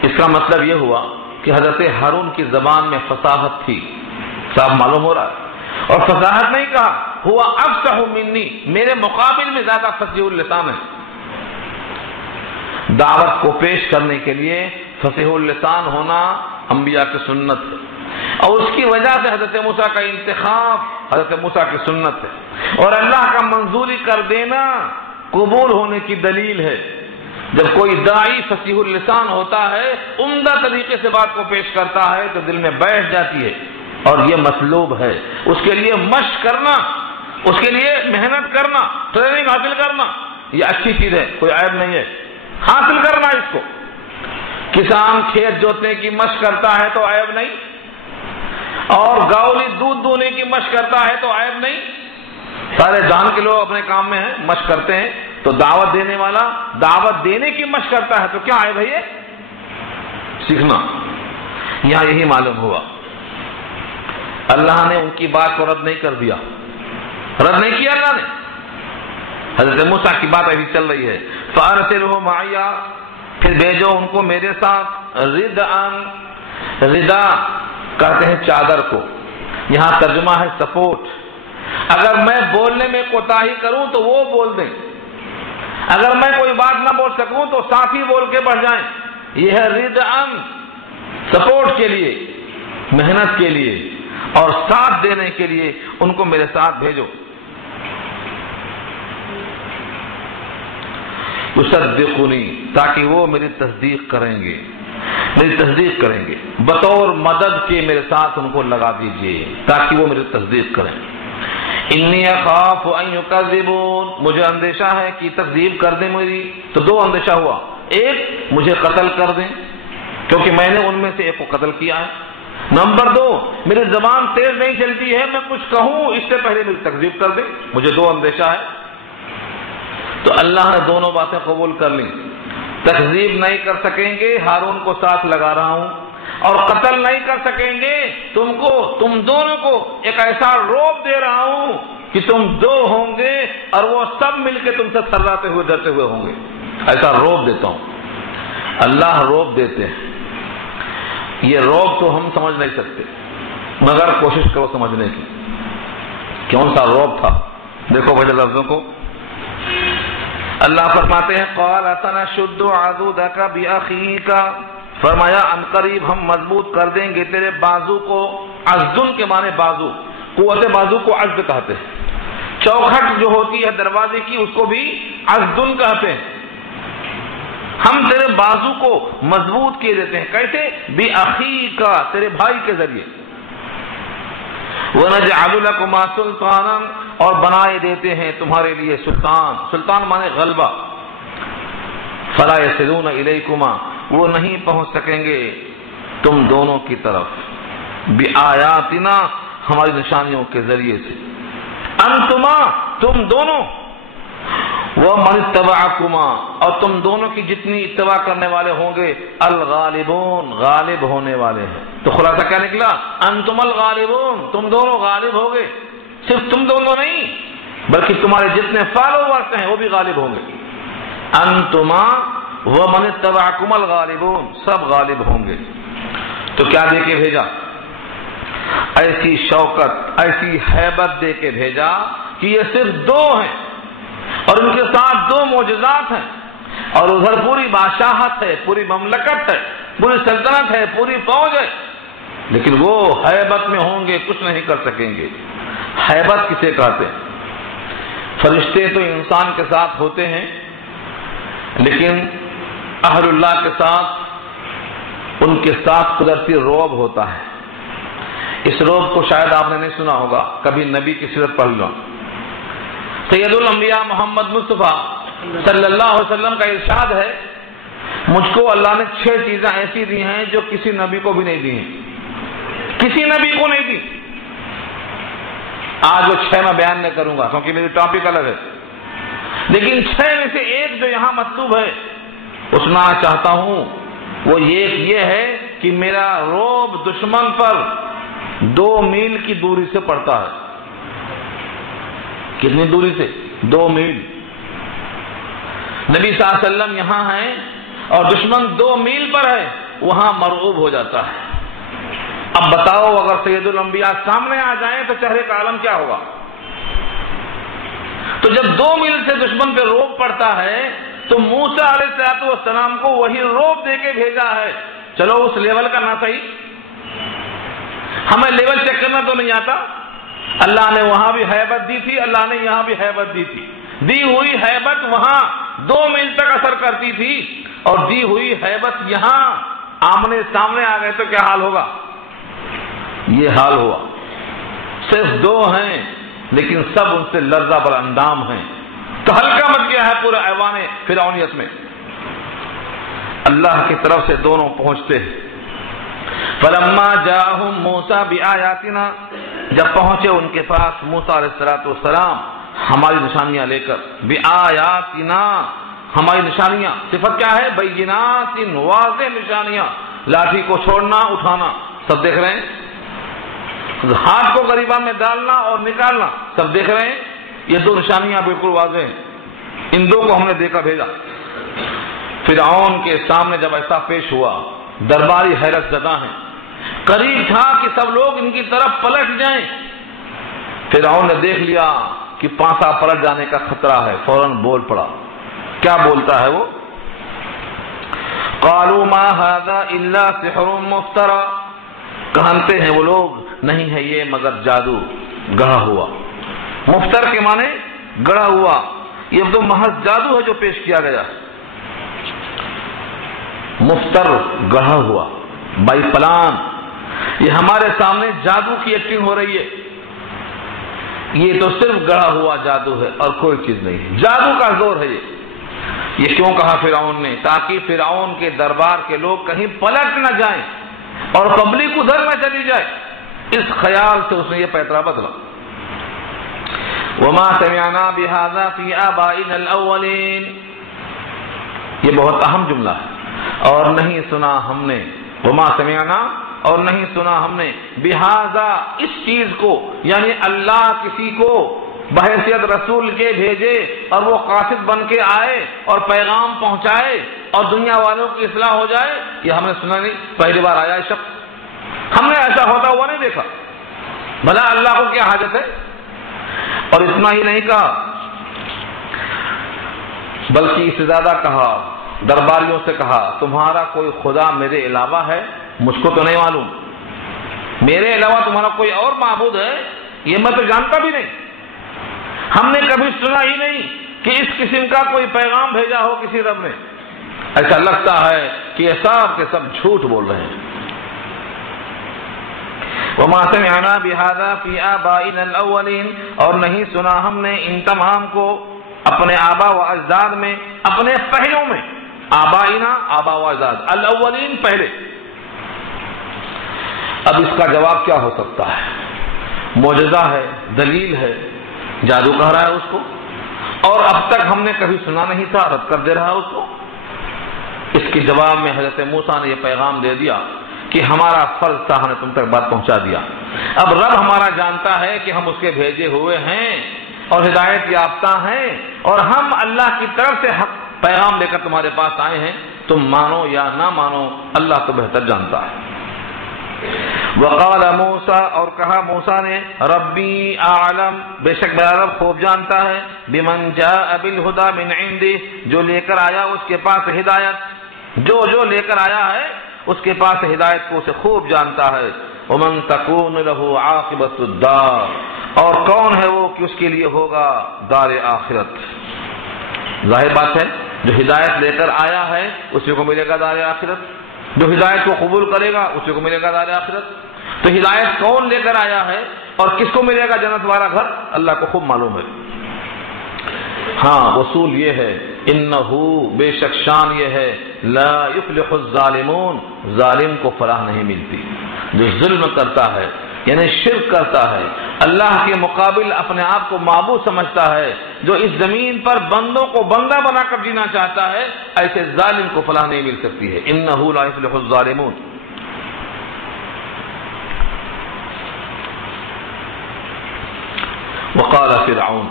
اس کا مطلب یہ ہوا کہ حضرت ہارون کی زبان میں فصاحت تھی، صاحب معلوم ہو رہا ہے، اور فصاحت نہیں کہا، ہوا افصح منی، میرے مقابل میں زیادہ فصیح اللسان ہے۔ دعوت کو پیش کرنے کے لیے فصیح اللسان ہونا انبیاء کی سنت ہے، اور اس کی وجہ سے حضرت موسیٰ کا انتخاب حضرت موسیٰ کی سنت ہے، اور اللہ کا منظوری کر دینا قبول ہونے کی دلیل ہے۔ جب کوئی داعی فصیح اللسان ہوتا ہے، عمدہ طریقے سے بات کو پیش کرتا ہے تو دل میں بیٹھ جاتی ہے، اور یہ مطلوب ہے۔ اس کے لیے مشق کرنا، اس کے لیے محنت کرنا، ٹریننگ حاصل کرنا، یہ اچھی چیز ہے، کوئی عیب نہیں ہے، حاصل کرنا اس کو۔ کسان کھیت جوتنے کی مشق کرتا ہے تو عیب نہیں، اور گاؤلی دودھ دونے کی مشق کرتا ہے تو عیب نہیں. سارے جہان کے لوگ اپنے کام میں ہیں، مشق کرتے ہیں، تو دعوت دینے والا دعوت دینے کی مشق کرتا ہے تو کیا عیب ہے یہ سیکھنا. یہاں یہی معلوم ہوا اللہ نے ان کی بات کو رد نہیں کر دیا، رد نہیں کیا اللہ نے. حضرت موسیٰ کی بات ابھی چل رہی ہے. فَأَرْسِلْهُ مَعِيَ، پھر بھیجو ان کو میرے ساتھ. ردا کہتے ہیں چادر کو، یہاں ترجمہ ہے سپورٹ. اگر میں بولنے میں کوتاہی کروں تو وہ بول دیں، اگر میں کوئی بات نہ بول سکوں تو ساتھی بول کے بڑھ جائیں. یہ ہے ردا، سپورٹ کے لیے، محنت کے لیے اور ساتھ دینے کے لیے ان کو میرے ساتھ بھیجو. یصدقونی، تاکہ وہ میری تصدیق کریں گے، میری تصدیق کریں گے. بطور مدد کے میرے ساتھ ان کو لگا دیجئے تاکہ وہ میری تصدیق کریں. انی اخاف ان یکذبون، مجھے اندیشہ ہے کہ تکذیب کر دیں میری. تو دو اندیشہ ہوا، ایک مجھے قتل کر دیں کیونکہ میں نے ان میں سے ایک کو قتل کیا ہے. نمبر دو، میری زبان تیز نہیں چلتی ہے، میں کچھ کہوں اس سے پہلے میری تکذیب کر دیں. مجھے دو اندیشہ ہے. تو اللہ نے دونوں باتیں قبول کر لیں. تکذیب نہیں کر سکیں گے، ہارون کو ساتھ لگا رہا ہوں، اور قتل نہیں کر سکیں گے تم دونوں کو ایک ایسا روب دے رہا ہوں کہ تم دو ہوں گے اور وہ سب مل کے تم سے تھراتے ہوئے ڈرتے ہوئے ہوں گے. ایسا روب دیتا ہوں. اللہ روب دیتے ہیں. یہ روب تو ہم سمجھ نہیں سکتے، مگر کوشش کرو سمجھنے کی. کون سا روب تھا؟ دیکھو بھائی لفظوں کو. اللہ فرماتے ہیں قال سنشد عضدك باخيك، فرمایا ان قریب ہم مضبوط کر دیں گے تیرے بازو کو. عضدن کے معنی بازو، قوت بازو کو عضد کہتے ہیں. چوکھٹ جو ہوتی ہے دروازے کی اس کو بھی عضدن کہتے ہیں. ہم تیرے بازو کو مضبوط کیے دیتے ہیں. کیسے؟ باخيك، تیرے بھائی کے ذریعے. وَنَجْعَلُ لَكُمَا سُلْطَانًا، اور بنائے دیتے ہیں تمہارے لیے سلطان. سلطان مانے غلبہ. فَلَا يَصِلُونَ إِلَيْكُمَا، وہ نہیں پہنچ سکیں گے تم دونوں کی طرف. بِآيَاتِنَا، ہماری نشانیوں کے ذریعے سے. أَنْتُمَا، تم دونوں. وَمَنِ اتَّبَعَكُمَا، اور تم دونوں کی جتنی اتباع کرنے والے ہوں گے. الغالبون، غالب ہونے والے ہیں. تو خلاصہ کیا نکلا؟ انتم الغالبون، تم دونوں غالب ہوگے. صرف تم دونوں نہیں بلکہ تمہارے جتنے فالوورز ہیں وہ بھی غالب ہوں گے. انتما ومن اتبعکم الغالبون، سب غالب ہوں گے. تو کیا دے کے بھیجا؟ ایسی شوکت، ایسی ہیبت دے کے بھیجا کہ یہ صرف دو ہیں اور ان کے ساتھ دو معجزات ہیں، اور ادھر پوری بادشاہت ہے، پوری مملکت ہے، پوری سلطنت ہے، پوری فوج ہے، لیکن وہ ہیبت میں ہوں گے، کچھ نہیں کر سکیں گے. ہیبت کسے کہتے ہیں؟ فرشتے تو انسان کے ساتھ ہوتے ہیں، لیکن اہل اللہ کے ساتھ ان کے ساتھ قدرتی روب ہوتا ہے. اس روب کو شاید آپ نے نہیں سنا ہوگا، کبھی نبی کی سیرت پڑھ لو. سید الانبیاء محمد مصطفیٰ صلی اللہ علیہ وسلم کا ارشاد ہے، مجھ کو اللہ نے 6 چیزیں ایسی دی ہیں جو کسی نبی کو بھی نہیں دی ہیں، کسی نبی کو نہیں دی. آج وہ 6 میں بیان نہیں کروں گا کیونکہ میری ٹاپک الگ ہے، لیکن 6 میں سے ایک جو یہاں مطلوب ہے وہ سنانا چاہتا ہوں. وہ یہ ہے کہ میرا روب دشمن پر 2 میل کی دوری سے پڑتا ہے. کتنی دوری سے؟ 2 میل. نبی صلی اللہ علیہ وسلم یہاں ہیں اور دشمن 2 میل پر ہے، وہاں مرعوب ہو جاتا ہے. اب بتاؤ اگر سید الانبیاء سامنے آ جائیں تو چہرے کا عالم کیا ہوگا؟ تو جب 2 میل سے دشمن پہ روب پڑتا ہے تو موسیٰ علیہ السلام کو وہی روب دے کے بھیجا ہے. چلو اس لیول کا نہ صحیح، ہمیں لیول چیک کرنا تو نہیں آتا. اللہ نے وہاں بھی ہیبت دی تھی، اللہ نے یہاں بھی ہیبت دی تھی. دی ہوئی ہیبت وہاں 2 میل تک اثر کرتی تھی اور دی ہوئی ہیبت یہاں آمنے سامنے آ گئے تو کیا حال ہوگا؟ یہ حال ہوا. صرف 2 ہیں لیکن سب ان سے لرزہ بر اندام ہیں. تو ہلکا مچ گیا ہے پورے ایوان فرعونیت میں. اللہ کی طرف سے دونوں پہنچتے ہیں. فلما جاءهم موسیٰ بآیاتنا، جب پہنچے ان کے پاس موسیٰ علیہ السلام ہماری نشانیاں لے کر، بآیاتنا ہماری نشانیاں، صفت کیا ہے؟ بینات، واضح نشانیاں، لاٹھی کو چھوڑنا اٹھانا سب دیکھ رہے ہیں، ہاتھ کو غریبان میں ڈالنا اور نکالنا سب دیکھ رہے ہیں، یہ دو نشانیاں بالکل واضح ہیں، ان دو کو ہم نے دے کر بھیجا۔ فرعون کے سامنے جب ایسا پیش ہوا، درباری حیرت زدہ ہیں، قریب تھا کہ سب لوگ ان کی طرف پلٹ جائیں۔ فرعون نے دیکھ لیا کہ پانسا پلٹ جانے کا خطرہ ہے، فوراً بول پڑا۔ کیا بولتا ہے وہ؟ قالوا ما هذا الا سحر مفترى، کہتے ہیں وہ لوگ نہیں ہے یہ مگر جادو گڑھا ہوا۔ مفتر کے معنی گڑھا ہوا، یہ تو محض جادو ہے جو پیش کیا گیا۔ مفتر گڑھا ہوا، بائی پلان، یہ ہمارے سامنے جادو کی ایکٹنگ ہو رہی ہے، یہ تو صرف گڑھا ہوا جادو ہے اور کوئی چیز نہیں ہے، جادو کا زور ہے یہ کیوں کہا فرعون نے؟ تاکہ فرعون کے دربار کے لوگ کہیں پلٹ نہ جائیں اور پبلک ادھر نہ چلی جائے، اس خیال سے اس نے یہ پیترا بدلا۔ وما سمعنا بهذا في آبائنا الاولین، یہ بہت اہم جملہ ہے، اور نہیں سنا ہم نے، وما سمعنا اور نہیں سنا ہم نے، بهذا اس چیز کو، یعنی اللہ کسی کو بحیثیت رسول کے بھیجے اور وہ قاصد بن کے آئے اور پیغام پہنچائے اور دنیا والوں کی اصلاح ہو جائے، یہ ہم نے سنا نہیں، پہلی بار آیا شخص، ہم نے ایسا ہوتا ہوا نہیں دیکھا، بھلا اللہ کو کیا حاجت ہے؟ اور اتنا ہی نہیں کہا بلکہ اس سے زیادہ کہا، درباریوں سے کہا تمہارا کوئی خدا میرے علاوہ ہے؟ مجھ کو تو نہیں معلوم، میرے علاوہ تمہارا کوئی اور معبود ہے؟ یہ میں تو جانتا بھی نہیں، ہم نے کبھی سنا ہی نہیں کہ اس قسم کا کوئی پیغام بھیجا ہو کسی رب نے۔ ایسا لگتا ہے کہ یہ سب کے سب جھوٹ بول رہے ہیں۔ وما سمعنا بهذا في آبائنا الاولین، اور نہیں سنا ہم نے ان تمام کو اپنے آبا و اجداد میں، اپنے پہلوں میں، آبائنا آبا و اجداد، الاولین پہلے۔ اب اس کا جواب کیا ہو سکتا ہے؟ معجزہ ہے، دلیل ہے، جادو کہہ رہا ہے اس کو، اور اب تک ہم نے کبھی سنا نہیں تھا، رد کر دے رہا ہے اس کو۔ اس کے جواب میں حضرت موسیٰ نے یہ پیغام دے دیا کہ ہمارا فرض تھا، ہم نے تم تک بات پہنچا دیا، اب رب ہمارا جانتا ہے کہ ہم اس کے بھیجے ہوئے ہیں اور ہدایت یافتہ ہیں، اور ہم اللہ کی طرف سے حق پیغام لے کر تمہارے پاس آئے ہیں، تم مانو یا نہ مانو اللہ تو بہتر جانتا ہے۔ وقال موسیٰ، اور کہا موسیٰ نے، ربی اعلم، بے شک میرا رب خوب جانتا ہے، بمن جاء بالہدی من عندہ، جو لے کر آیا اس کے پاس ہدایت، جو لے کر آیا ہے اس کے پاس ہدایت کو اسے خوب جانتا ہے، ومن تکون له عاقبۃ الدار، اور کون ہے وہ کہ اس کے لیے ہوگا دار آخرت۔ ظاہر بات ہے جو ہدایت لے کر آیا ہے اسی کو ملے گا دار آخرت، جو ہدایت کو قبول کرے گا اسی کو ملے گا دار آخرت۔ تو ہدایت کون لے کر آیا ہے اور کس کو ملے گا جنت والا گھر، اللہ کو خوب معلوم ہے۔ ہاں اصول یہ ہے، انہو، بے شک شان یہ ہے، لا یفلح الظالمون، ظالم کو فلاح نہیں ملتی۔ جو ظلم کرتا ہے یعنی شرک کرتا ہے، اللہ کے مقابل اپنے آپ کو معبود سمجھتا ہے، جو اس زمین پر بندوں کو بندہ بنا کر جینا چاہتا ہے، ایسے ظالم کو فلاح نہیں مل سکتی ہے۔ انہو لا یفلح الظالمون۔ وقال فرعون،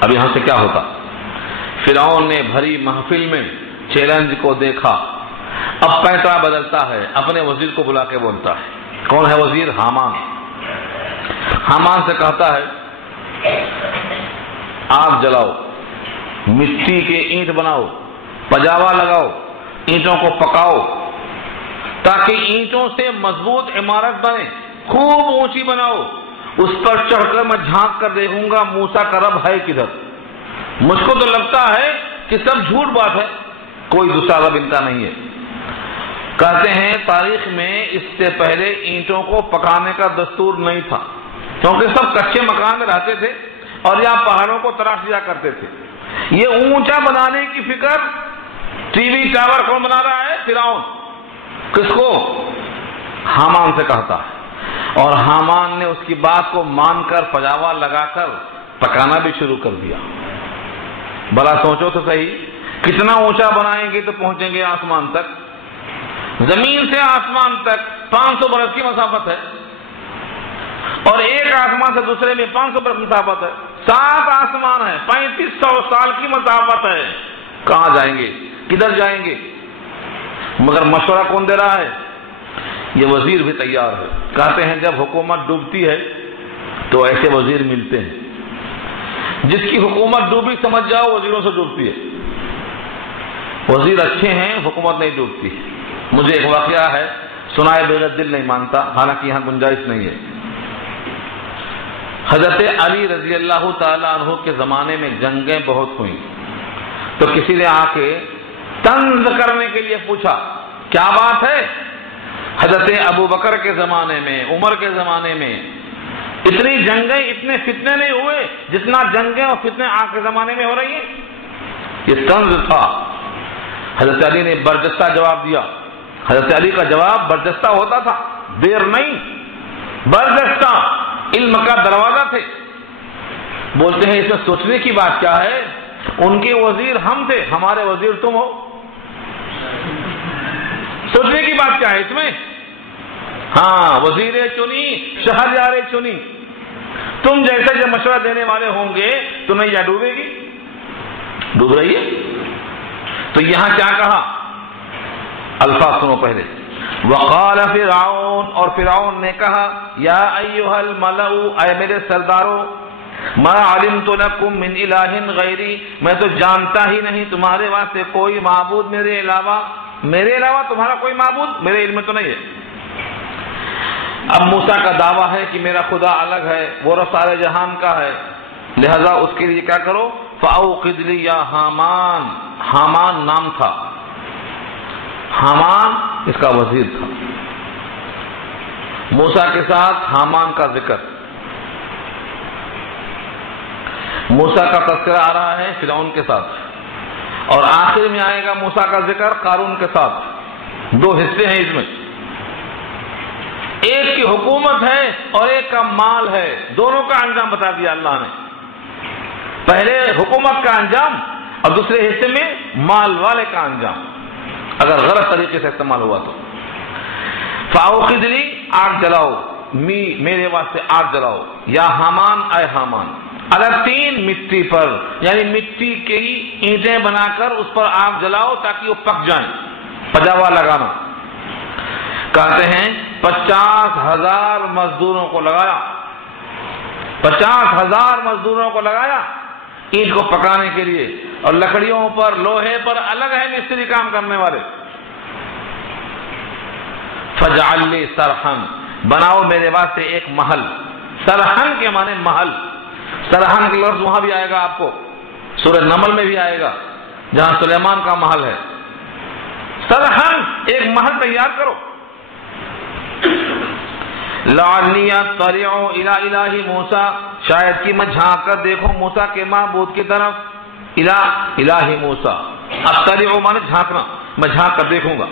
اب یہاں سے کیا ہوتا؟ فرعون نے بھری محفل میں چیلنج کو دیکھا، اب پیترا بدلتا ہے، اپنے وزیر کو بلا کے بولتا ہے۔ کون ہے وزیر؟ حامان۔ حامان سے کہتا ہے آگ جلاؤ، مٹی کے اینٹ بناؤ، پجاوا لگاؤ، اینٹوں کو پکاؤ تاکہ اینٹوں سے مضبوط عمارت بنے، خوب اونچی بناؤ، اس پر چڑھ کر میں جھانک کر دیکھوں گا موسیٰ کا رب ہے کدھر۔ مجھ کو تو لگتا ہے کہ سب جھوٹ بات ہے، کوئی دوسرا رب ان کا نہیں ہے۔ کہتے ہیں تاریخ میں اس سے پہلے اینٹوں کو پکانے کا دستور نہیں تھا، کیونکہ سب کچے مکان میں رہتے تھے اور یہاں پہاڑوں کو تراش دیا کرتے تھے۔ یہ اونچا بنانے کی فکر ٹی وی ٹاور کون بنا رہا ہے؟ فرعون۔ کس کو؟ حامان سے کہتا ہے، اور حامان نے اس کی بات کو مان کر پجاوا لگا کر پکانا بھی شروع کر دیا۔ بھلا سوچو تو صحیح، کتنا اونچا بنائیں گے تو پہنچیں گے آسمان تک؟ زمین سے آسمان تک 500 برس کی مسافت ہے، اور ایک آسمان سے دوسرے میں 500 برس مسافت ہے، 7 آسمان ہے، 3500 سال کی مسافت ہے۔ کہاں جائیں گے؟ کدھر جائیں گے؟ مگر مشورہ کون دے رہا ہے؟ یہ وزیر بھی تیار ہے۔ کہتے ہیں جب حکومت ڈوبتی ہے تو ایسے وزیر ملتے ہیں، جس کی حکومت ڈوبی سمجھ جاؤ وزیروں سے ڈوبتی ہے۔ وزیر اچھے ہیں، حکومت نہیں ڈوبتی۔ مجھے ایک واقعہ ہے، سنائے بغیر دل نہیں مانتا، حالانکہ یہاں گنجائش نہیں ہے۔ حضرت علی رضی اللہ تعالیٰ عنہ کے زمانے میں جنگیں بہت ہوئیں، تو کسی نے آ کے طنز کرنے کے لیے پوچھا، کیا بات ہے؟ حضرت ابو بکر کے زمانے میں، عمر کے زمانے میں اتنی جنگیں، اتنے فتنے نہیں ہوئے جتنا جنگیں اور فتنے آج کے زمانے میں ہو رہی ہیں۔ یہ طنز تھا۔ حضرت علی نے برجستہ جواب دیا۔ حضرت علی کا جواب برجستہ ہوتا تھا، دیر نہیں، برجستہ، علم کا دروازہ تھے۔ بولتے ہیں اس میں سوچنے کی بات کیا ہے؟ ان کے وزیر ہم تھے، ہمارے وزیر تم ہو، سوچنے کی بات کیا ہے اس میں؟ ہاں، وزیریں چنی، شہریاریں چنی، تم جیسے جو مشورہ دینے والے ہوں گے تو نیا ڈوبے گی، ڈوب رہی ہے۔ تو یہاں کیا کہا؟ الفاظ سنو پہلے، وقال فرعون، اور فرعون نے کہا، یا ایھا الملأ، اے میرے سرداروں، ما علمت لکم من الہ غیری، میں تو جانتا ہی نہیں تمہارے واسطے کوئی معبود میرے علاوہ تمہارا کوئی معبود میرے علم میں تو نہیں ہے۔ اب موسیٰ کا دعویٰ ہے کہ میرا خدا الگ ہے، وہ رب سارے جہان کا ہے، لہذا اس کے لیے کیا کرو؟ فَأَوْقِدْ لِي يَا حامان، حامان نام تھا، حامان اس کا وزیر تھا۔ موسیٰ کے ساتھ حامان کا ذکر، موسیٰ کا تذکرہ آ رہا ہے فرعون کے ساتھ، اور آخر میں آئے گا موسیٰ کا ذکر قارون کے ساتھ۔ 2 حصے ہیں اس میں، ایک کی حکومت ہے اور ایک کا مال ہے، دونوں کا انجام بتا دیا اللہ نے۔ پہلے حکومت کا انجام اور دوسرے حصے میں مال والے کا انجام، اگر غلط طریقے سے استعمال ہوا تو۔ فَأَوْقِدْ لِي، آگ جلاؤ، میرے واسطے آگ جلاؤ، یا حامان، اے حامان، الگ 3 مٹی پر، یعنی مٹی کی اینٹیں بنا کر اس پر آگ جلاؤ تاکہ وہ پک جائیں، پجاوا لگانا۔ کہتے ہیں 50,000 مزدوروں کو لگایا، 50,000 مزدوروں کو لگایا اینٹ کو پکانے کے لیے، اور لکڑیوں پر، لوہے پر الگ ہے مستری کام کرنے والے۔ فَاجْعَلْ لِي سَرْحًا، بناؤ میرے واسطے ایک محل، سرحن کے معنی محل، سرحن کا لفظ وہاں بھی آئے گا آپ کو، سورہ نمل میں بھی آئے گا جہاں سلیمان کا محل ہے۔ سرحن، ایک محل تیار کرو۔ لَعَلِّي أَطَّلِعُ إِلَىٰ إِلَٰهِ مُوسَىٰ، شاید کہ میں جھانک کر دیکھوں موسیٰ کے معبود کی طرف، الہ موسیٰ، اطلع مانے جھانکنا، میں جھانک کر دیکھوں گا۔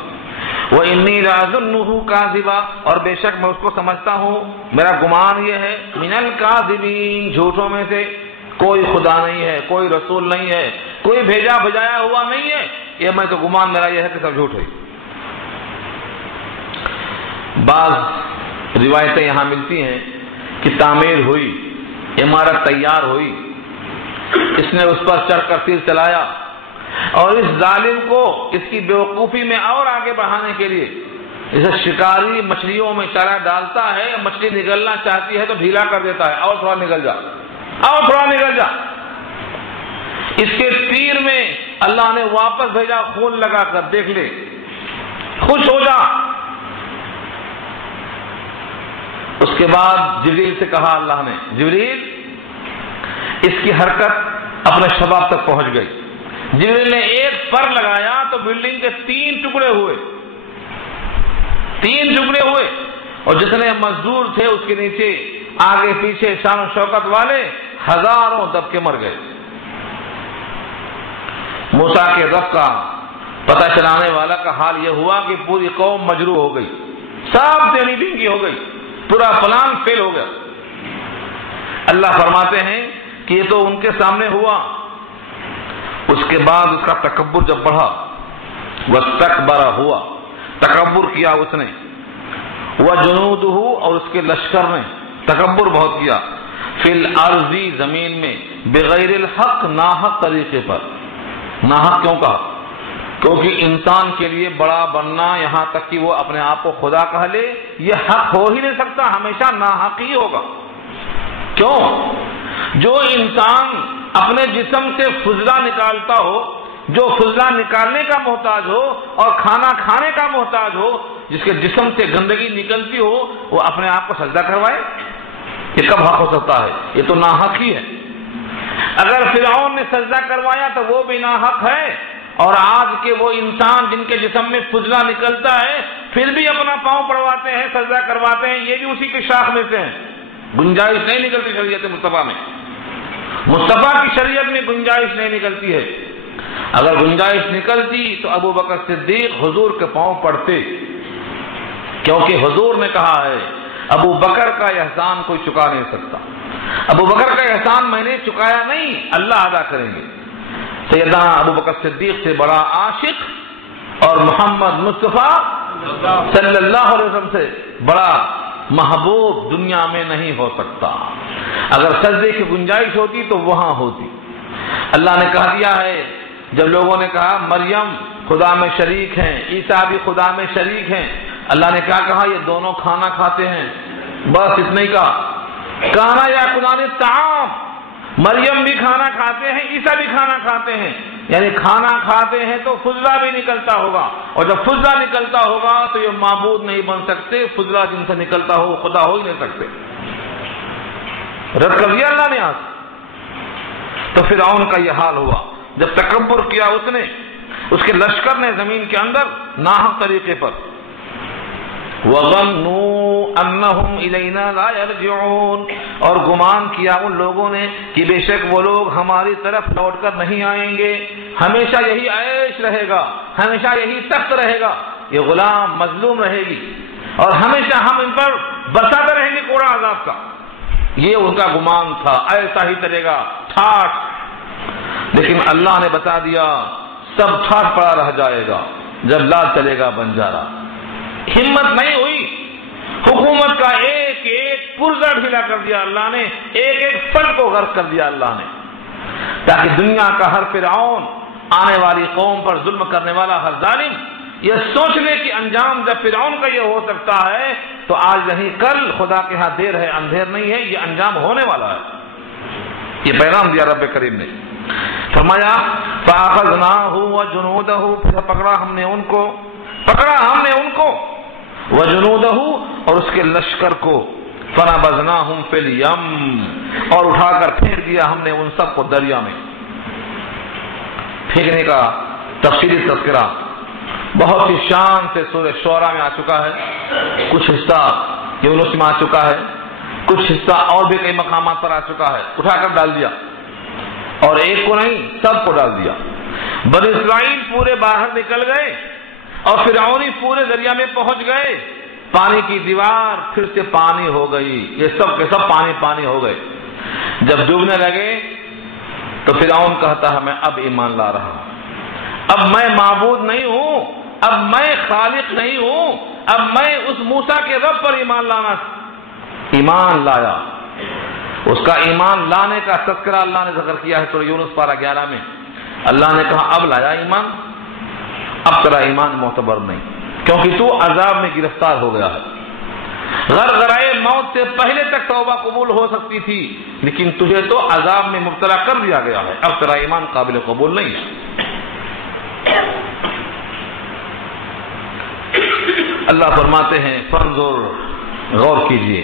وَإِنِّي لَأَظُنُّهُ كَاذِبًا، اور بے شک میں اس کو سمجھتا ہوں، میرا گمان یہ ہے، مِنَ الْكَاذِبِينَ، جھوٹوں میں سے، کوئی خدا نہیں ہے، کوئی رسول نہیں ہے، کوئی بھیجا بھجایا ہوا نہیں ہے، یہ میں تو گمان میرا یہ ہے کہ سب جھوٹ ہے۔ بعض روایتیں یہاں ملتی ہیں کہ تعمیر ہوئی، عمارت تیار ہوئی، اس نے اس پر چڑھ کر تیر چلایا، اور اس ظالم کو اس کی بیوقوفی میں اور آگے بڑھانے کے لیے، جیسے شکاری مچھلیوں میں چارہ ڈالتا ہے، مچھلی نگلنا چاہتی ہے تو ڈھیلا کر دیتا ہے، اور تھوڑا نگل جا، اور تھوڑا نگل جا۔ اس کے تیر میں اللہ نے واپس بھیجا خون لگا کر، دیکھ لے، خوش ہو جا۔ اس کے بعد جبریل سے کہا اللہ نے، جبریل، اس کی حرکت اپنے شباب تک پہنچ گئی۔ جبریل نے ایک پر لگایا تو بلڈنگ کے 3 ٹکڑے ہوئے، 3 ٹکڑے ہوئے، اور جتنے مزدور تھے اس کے نیچے، آگے پیچھے، شان و شوکت والے، ہزاروں دب کے مر گئے۔ موسیٰ کے رب کا پتہ چلانے والا کا حال یہ ہوا کہ پوری قوم مجروح ہو گئی، سب تیری بینگی ہو گئی، پورا پلان فیل ہو گیا۔ اللہ فرماتے ہیں کہ یہ تو ان کے سامنے ہوا، اس کے بعد اس کا تکبر جب بڑھا، واستکبر ہوا، تکبر کیا اس نے، وجنودہ اور اس کے لشکر نے تکبر بہت کیا، فی الارض زمین میں، بغیر الحق ناحق طریقے پر۔ ناحق کیوں کہا؟ کیونکہ انسان کے لیے بڑا بننا، یہاں تک کہ وہ اپنے آپ کو خدا کہہ لے، یہ حق ہو ہی نہیں سکتا، ہمیشہ ناحق ہی ہوگا۔ کیوں؟ جو انسان اپنے جسم سے فضلہ نکالتا ہو، جو فضلہ نکالنے کا محتاج ہو اور کھانا کھانے کا محتاج ہو، جس کے جسم سے گندگی نکلتی ہو، وہ اپنے آپ کو سجدہ کروائے؟ یہ کب حق ہو سکتا ہے؟ یہ تو ناحق ہی ہے۔ اگر فرعون نے سجدہ کروایا تو وہ بھی ناحق ہے، اور آج کے وہ انسان جن کے جسم میں فضلہ نکلتا ہے پھر بھی اپنا پاؤں پڑواتے ہیں، سجدہ کرواتے ہیں، یہ بھی اسی کی شاخ میں سے ہیں۔ گنجائش نہیں نکلتی شریعت مصطفیٰ میں، مصطفیٰ کی شریعت میں گنجائش نہیں نکلتی ہے۔ اگر گنجائش نکلتی تو ابو بکر صدیق حضور کے پاؤں پڑتے، کیونکہ حضور نے کہا ہے ابو بکر کا احسان کوئی چکا نہیں سکتا، ابو بکر کا احسان میں نے چکایا نہیں، اللہ ادا کریں گے۔ سیدنا ابو بکر صدیق سے بڑا عاشق اور محمد مصطفیٰ صلی اللہ علیہ وسلم سے بڑا محبوب دنیا میں نہیں ہو سکتا۔ اگر سجدے کی گنجائش ہوتی تو وہاں ہوتی۔ اللہ نے کہہ دیا ہے، جب لوگوں نے کہا مریم خدا میں شریک ہیں، عیسیٰ بھی خدا میں شریک ہیں، اللہ نے کیا کہا؟ یہ دونوں کھانا کھاتے ہیں، بس اتنا ہی کہا۔ کانا یا قرآن طعام، مریم بھی کھانا کھاتے ہیں، عیسیٰ بھی کھانا کھاتے ہیں، یعنی کھانا کھاتے ہیں تو فضلہ بھی نکلتا ہوگا، اور جب فضلہ نکلتا ہوگا تو یہ معبود نہیں بن سکتے، فضلہ جن سے نکلتا ہو وہ خدا ہو ہی نہیں سکتے۔ رد کر دیا اللہ نے آج۔ تو فرعون کا یہ حال ہوا، جب تکبر کیا اس نے، اس کے لشکر نے زمین کے اندر ناحق طریقے پر۔ وَظَنُّوا أَنَّهُمْ إِلَيْنَا لَا يَرْجِعُونَ، اور گمان کیا ان لوگوں نے کہ بے شک وہ لوگ ہماری طرف لوٹ کر نہیں آئیں گے، ہمیشہ یہی عیش رہے گا، ہمیشہ یہی تخت رہے گا، یہ غلام مظلوم رہے گی، اور ہمیشہ ہم ان پر برساتے رہیں گے کوڑا عذاب کا۔ یہ ان کا گمان تھا، ایسا ہی چلے گا ٹھاٹ، لیکن اللہ نے بتا دیا سب ٹھاٹ پڑا رہ جائے گا جب لال چلے گا بنجارا۔ ہمت نہیں ہوئی، حکومت کا ایک ایک پرزہ ڈھیلا کر دیا اللہ نے، ایک ایک فن کو غرق کر دیا اللہ نے، تاکہ دنیا کا ہر فرعون، آنے والی قوم پر ظلم کرنے والا ہر ظالم یہ سوچ لے کہ انجام جب فرعون کا یہ ہو سکتا ہے تو آج نہیں کل خدا کے ہاں دیر ہے اندھیر نہیں ہے، یہ انجام ہونے والا ہے۔ یہ پیغام دیا رب کریم نے، فرمایا فَأَخَذْنَاهُ وَجُنُودَهُ، پھر پکڑا ہم نے ان کو وَجُنُودَهُ اور اس کے لشکر کو، فَنَبَذْنَاهُمْ فِي الْيَمِّ اور اٹھا کر پھینک دیا ہم نے ان سب کو دریا میں۔ پھینکنے کا تفصیلی تذکرہ بہت ہی شان سے سورہ شعراء میں آ چکا ہے، کچھ حصہ یونس میں آ چکا ہے، کچھ حصہ اور بھی کئی مقامات پر آ چکا ہے۔ اٹھا کر ڈال دیا، اور ایک کو نہیں سب کو ڈال دیا۔ بنی اسرائیل پورے باہر نکل گئے اور فرعونی پورے دریا میں پہنچ گئے، پانی کی دیوار پھر سے پانی ہو گئی، یہ سب کے سب پانی پانی ہو گئے۔ جب ڈوبنے لگے تو فرعون کہتا ہے میں اب ایمان لا رہا ہوں، اب میں معبود نہیں ہوں، اب میں خالق نہیں ہوں، اب میں اس موسیٰ کے رب پر ایمان لایا۔ اس کا ایمان لانے کا تذکرہ اللہ نے ذکر کیا ہے سورہ یونس پارہ 11 میں۔ اللہ نے کہا اب لایا ایمان، اب تیرا ایمان معتبر نہیں، کیونکہ تو عذاب میں گرفتار ہو گیا ہے۔ غرغرائے موت سے پہلے تک توبہ قبول ہو سکتی تھی، لیکن تجھے تو عذاب میں مبتلا کر دیا گیا ہے، اب تیرا ایمان قابل قبول نہیں ہے۔ اللہ فرماتے ہیں فانظر، غور کیجئے،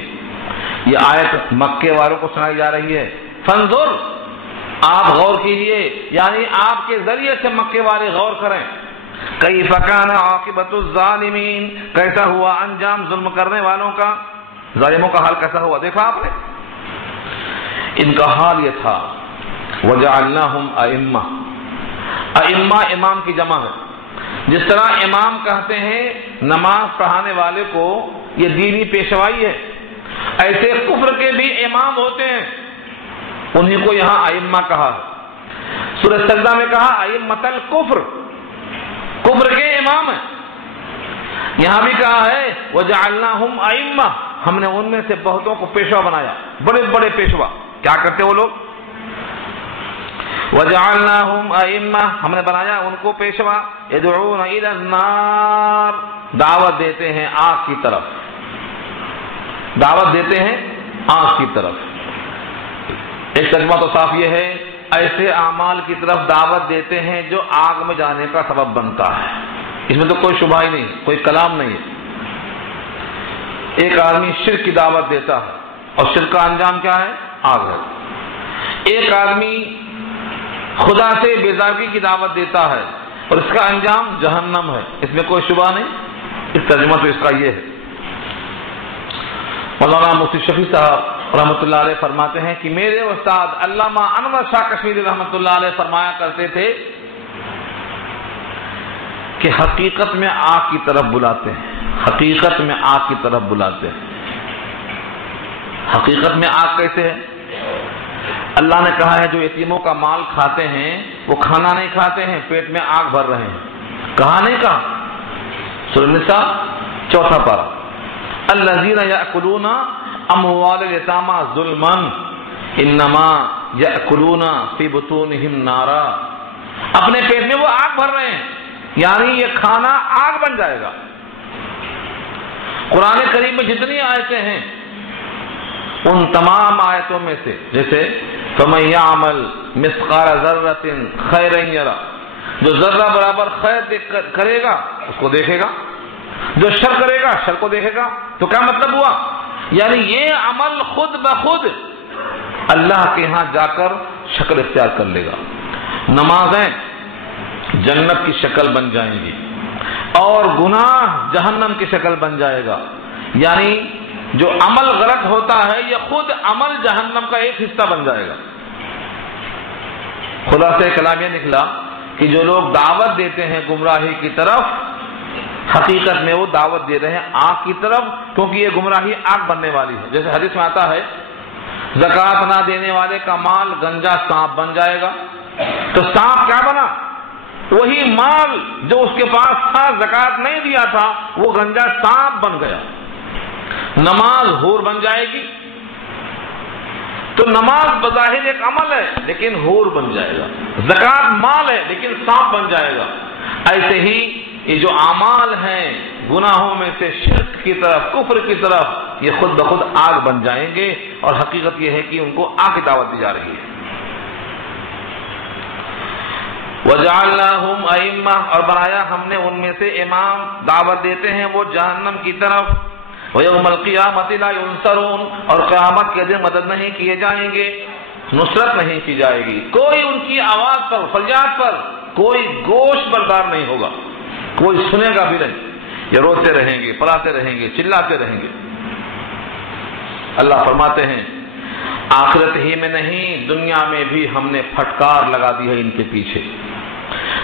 یہ آیت مکے والوں کو سنائی جا رہی ہے۔ فانظر، آپ غور کیجئے، یعنی آپ کے ذریعے سے مکے والے غور کریں۔ کیف کان عاقبۃ الظالمین، کیسا ہوا انجام ظلم کرنے والوں کا، ظالموں کا حال کیسا ہوا، دیکھا آپ نے؟ ان کا حال یہ تھا وجعلناہم ائمہ، ائمہ امام کی جمع ہے، جس طرح امام کہتے ہیں نماز پڑھانے والے کو یہ دینی پیشوائی ہے، ایسے کفر کے بھی امام ہوتے ہیں، انہیں کو یہاں ائمہ کہا ہے۔ سورہ سجدہ میں کہا ائمۃ الکفر، کفر کے امام ہیں۔ یہاں بھی کہا ہے وجعلناہم ائمہ، ہم نے ان میں سے بہتوں کو پیشوا بنایا، بڑے بڑے پیشوا۔ کیا کرتے وہ لوگ؟ وجعلناہم ائمہ، ہم نے بنایا ان کو پیشوا، یدعون الی النار، دعوت دیتے ہیں آگ کی طرف، دعوت دیتے ہیں آگ کی طرف۔ ایک ترجمہ تو صاف یہ ہے ایسے اعمال کی طرف دعوت دیتے ہیں جو آگ میں جانے کا سبب بنتا ہے، اس میں تو کوئی شبہ ہی نہیں، کوئی کلام نہیں ہے۔ ایک آدمی شرک کی دعوت دیتا ہے اور شرک کا انجام کیا ہے؟ آگ ہے۔ ایک آدمی خدا سے بیزاری کی دعوت دیتا ہے اور اس کا انجام جہنم ہے، اس میں کوئی شبہ نہیں۔ اس ترجمہ تو اس کا یہ ہے۔ مولانا مفتی شفیع صاحب رحمۃ اللہ علیہ فرماتے ہیں کہ میرے استاد علامہ انور شاہ کشمیری رحمۃ اللہ علیہ فرمایا کرتے تھے کہ حقیقت میں آگ کی طرف بلاتے ہیں، حقیقت میں آگ کی طرف بلاتے ہیں۔ حقیقت میں آگ کیسے ہے؟ اللہ نے کہا ہے جو یتیموں کا مال کھاتے ہیں وہ کھانا نہیں کھاتے ہیں، پیٹ میں آگ بھر رہے ہیں۔ کہا نہیں کہا؟ سورہ النساء 4 پارہ، الذین یأکلون اموال الیتامی ظلما انما یأکلون فی بطونہم نارا، اپنے پیٹ میں وہ آگ بھر رہے ہیں، یعنی یہ کھانا آگ بن جائے گا۔ قرآن کریم میں جتنی آیتیں ہیں ان تمام آیتوں میں سے جیسے فَمَن يَعْمَلْ مِثْقَالَ ذَرَّةٍ خَيْرًا يَرَهُ، جو ذرہ برابر خیر کرے گا اس کو دیکھے گا، جو شر کرے گا شر کو دیکھے گا۔ تو کیا مطلب ہوا؟ یعنی یہ عمل خود بخود اللہ کے ہاں جا کر شکل اختیار کر لے گا۔ نمازیں جنت کی شکل بن جائیں گی اور گناہ جہنم کی شکل بن جائے گا، یعنی جو عمل غلط ہوتا ہے یہ خود عمل جہنم کا ایک حصہ بن جائے گا۔ خلاصہ کلام یہ نکلا کہ جو لوگ دعوت دیتے ہیں گمراہی کی طرف، حقیقت میں وہ دعوت دے رہے ہیں آگ کی طرف، کیونکہ یہ گمراہی آگ بننے والی ہے۔ جیسے حدیث میں آتا ہے زکوٰۃ نہ دینے والے کا مال گنجا سانپ بن جائے گا، تو سانپ کیا بنا؟ وہی مال جو اس کے پاس تھا زکوٰۃ نہیں دیا تھا وہ گنجا سانپ بن گیا۔ نماز حور بن جائے گی، تو نماز بظاہر ایک عمل ہے لیکن حور بن جائے گا، زکوٰۃ مال ہے لیکن سانپ بن جائے گا۔ ایسے ہی یہ جو اعمال ہیں گناہوں میں سے شرک کی طرف، کفر کی طرف، یہ خود بخود آگ بن جائیں گے، اور حقیقت یہ ہے کہ ان کو آگ کی دعوت دی جا رہی ہے۔ وَجَعَلْنَاهُمْ أَئِمَّةً، اور بنایا ہم نے ان میں سے امام، دعوت دیتے ہیں وہ جہنم کی طرف۔ وَيَوْمَ الْقِيَامَةِ لَا يُنصَرُونَ، اور قیامت کے دن مدد نہیں کیے جائیں گے، نصرت نہیں کی جائے گی، کوئی ان کی آواز پر، فریاد پر کوئی گوش بردار نہیں ہوگا، کوئی سنے گا بھی نہیں، یہ روتے رہیں گے، پڑھاتے رہیں گے، چلاتے رہیں گے۔ اللہ فرماتے ہیں آخرت ہی میں نہیں دنیا میں بھی ہم نے پھٹکار لگا دی ہے ان کے پیچھے،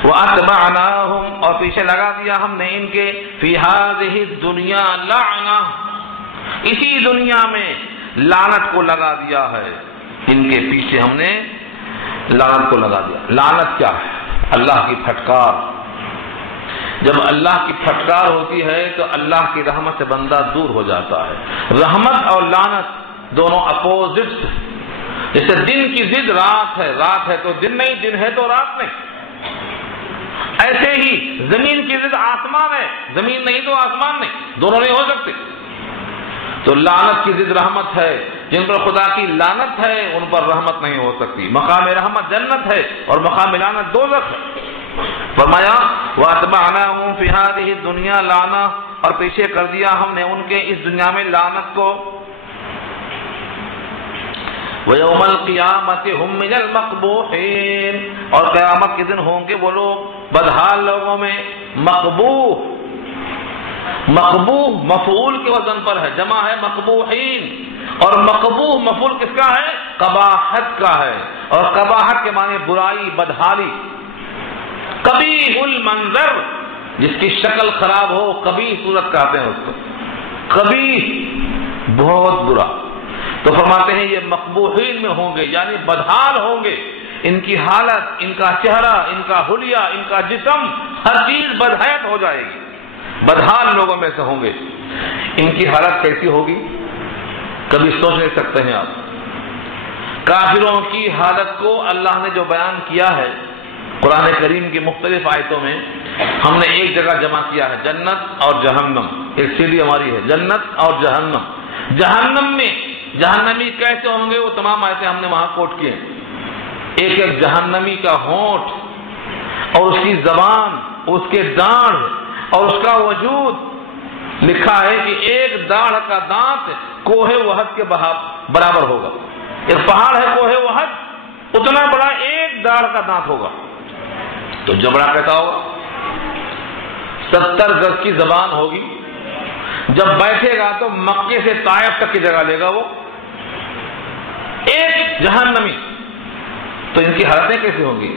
وَأَتْبَعْنَاهُمْ، اور پیچھے لگا دیا ہم نے ان کے، فِي هَذِهِ الدُّنْيَا لَعْنَةً، اسی دنیا میں لعنت کو لگا دیا ہے، ان کے پیچھے ہم نے لعنت کو لگا دیا۔ لعنت کیا ہے؟ اللہ کی پھٹکار۔ جب اللہ کی پھٹکار ہوتی ہے تو اللہ کی رحمت سے بندہ دور ہو جاتا ہے۔ رحمت اور لعنت دونوں اپوزٹس، جیسے دن کی ضد رات ہے، رات ہے تو دن نہیں، دن ہے تو رات نہیں، ایسے ہی زمین کی ضد آسمان ہے، زمین نہیں تو آسمان نہیں، دونوں نہیں ہو سکتے۔ تو لعنت کی ضد رحمت ہے، جن پر خدا کی لعنت ہے ان پر رحمت نہیں ہو سکتی۔ مقام رحمت جنت ہے اور مقام لعنت دوزخ ہے۔ فرمایا وَأَتْبَعْنَاهُمْ فِي هَذِهِ الدُّنْيَا لَعْنَةً، اور پیچھے کر دیا ہم نے ان کے اس دنیا میں لعنت کو۔ وَيَوْمَ الْقِيَامَةِ هُمْ مِنَ الْمَقْبُوحِينَ، اور قیامت کے دن ہوں گے وہ لوگ بدحال لوگوں میں۔ مقبوح، مقبوح مفعول کے وزن پر ہے، جمع ہے مقبوحین، اور مقبوح مفعول کس کا ہے؟ قباحت کا ہے، اور قباحت کے معنی برائی، بدحالی۔ قبیح المنظر، جس کی شکل خراب ہو، قبیح صورت کہتے ہیں اس کو، قبیح، بہت برا. تو فرماتے ہیں یہ مقبوحین میں ہوں گے، یعنی بدحال ہوں گے. ان کی حالت، ان کا چہرہ، ان کا حلیہ، ان کا جسم، ہر چیز بدحیت ہو جائے گی. بدحال لوگوں میں سے ہوں گے. ان کی حالت کیسی ہوگی کبھی سوچ نہیں سکتے ہیں آپ. کافروں کی حالت کو اللہ نے جو بیان کیا ہے قرآن کریم کی مختلف آیتوں میں، ہم نے ایک جگہ جمع کیا ہے، جنت اور جہنم. ایک سیڑھی ہماری ہے، جنت اور جہنم. جہنم میں جہنمی کیسے ہوں گے وہ تمام آیتیں ہم نے وہاں کوٹ کیے. ایک ایک جہنمی کا ہونٹ اور اس کی زبان، اس کے دانت اور اس کا وجود، لکھا ہے کہ ایک داڑھ کا دانت کوہ وحد کے برابر ہوگا. ایک پہاڑ ہے کوہ وحد، اتنا بڑا ایک داڑھ کا دانت ہوگا. تو جبڑا کیسا ہوگا؟ 70 گز کی زبان ہوگی. جب بیٹھے گا تو مکے سے طائف تک کی جگہ لے گا وہ ایک جہنمی. تو ان کی حالتیں کیسی ہوں گی؟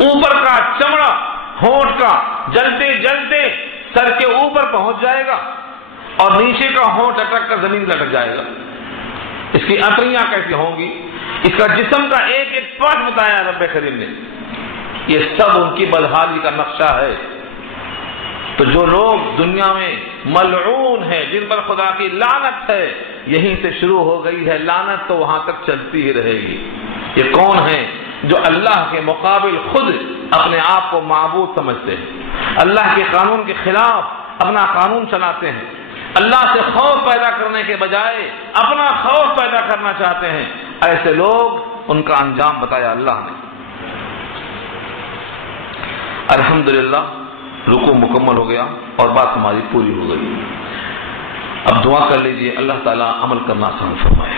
اوپر کا چمڑا ہونٹ کا جلتے جلتے سر کے اوپر پہنچ جائے گا اور نیچے کا ہونٹ اٹک کر زمین لٹک جائے گا. اس کی اتریاں کیسی ہوں گی؟ اس کا جسم کا ایک ایک پارٹ بتایا رب کریم نے. یہ سب ان کی بدحالی کا نقشہ ہے. تو جو لوگ دنیا میں ملعون ہیں، جن پر خدا کی لعنت ہے، یہیں سے شروع ہو گئی ہے لعنت، تو وہاں تک چلتی ہی رہے گی. یہ کون ہیں؟ جو اللہ کے مقابل خود اپنے آپ کو معبود سمجھتے ہیں، اللہ کے قانون کے خلاف اپنا قانون چلاتے ہیں، اللہ سے خوف پیدا کرنے کے بجائے اپنا خوف پیدا کرنا چاہتے ہیں. ایسے لوگ، ان کا انجام بتایا اللہ نے. الحمدللہ رکوع مکمل ہو گیا اور بات ہماری پوری ہو گئی. اب دعا کر لیجئے اللہ تعالیٰ عمل کرنا آسان فرمائے.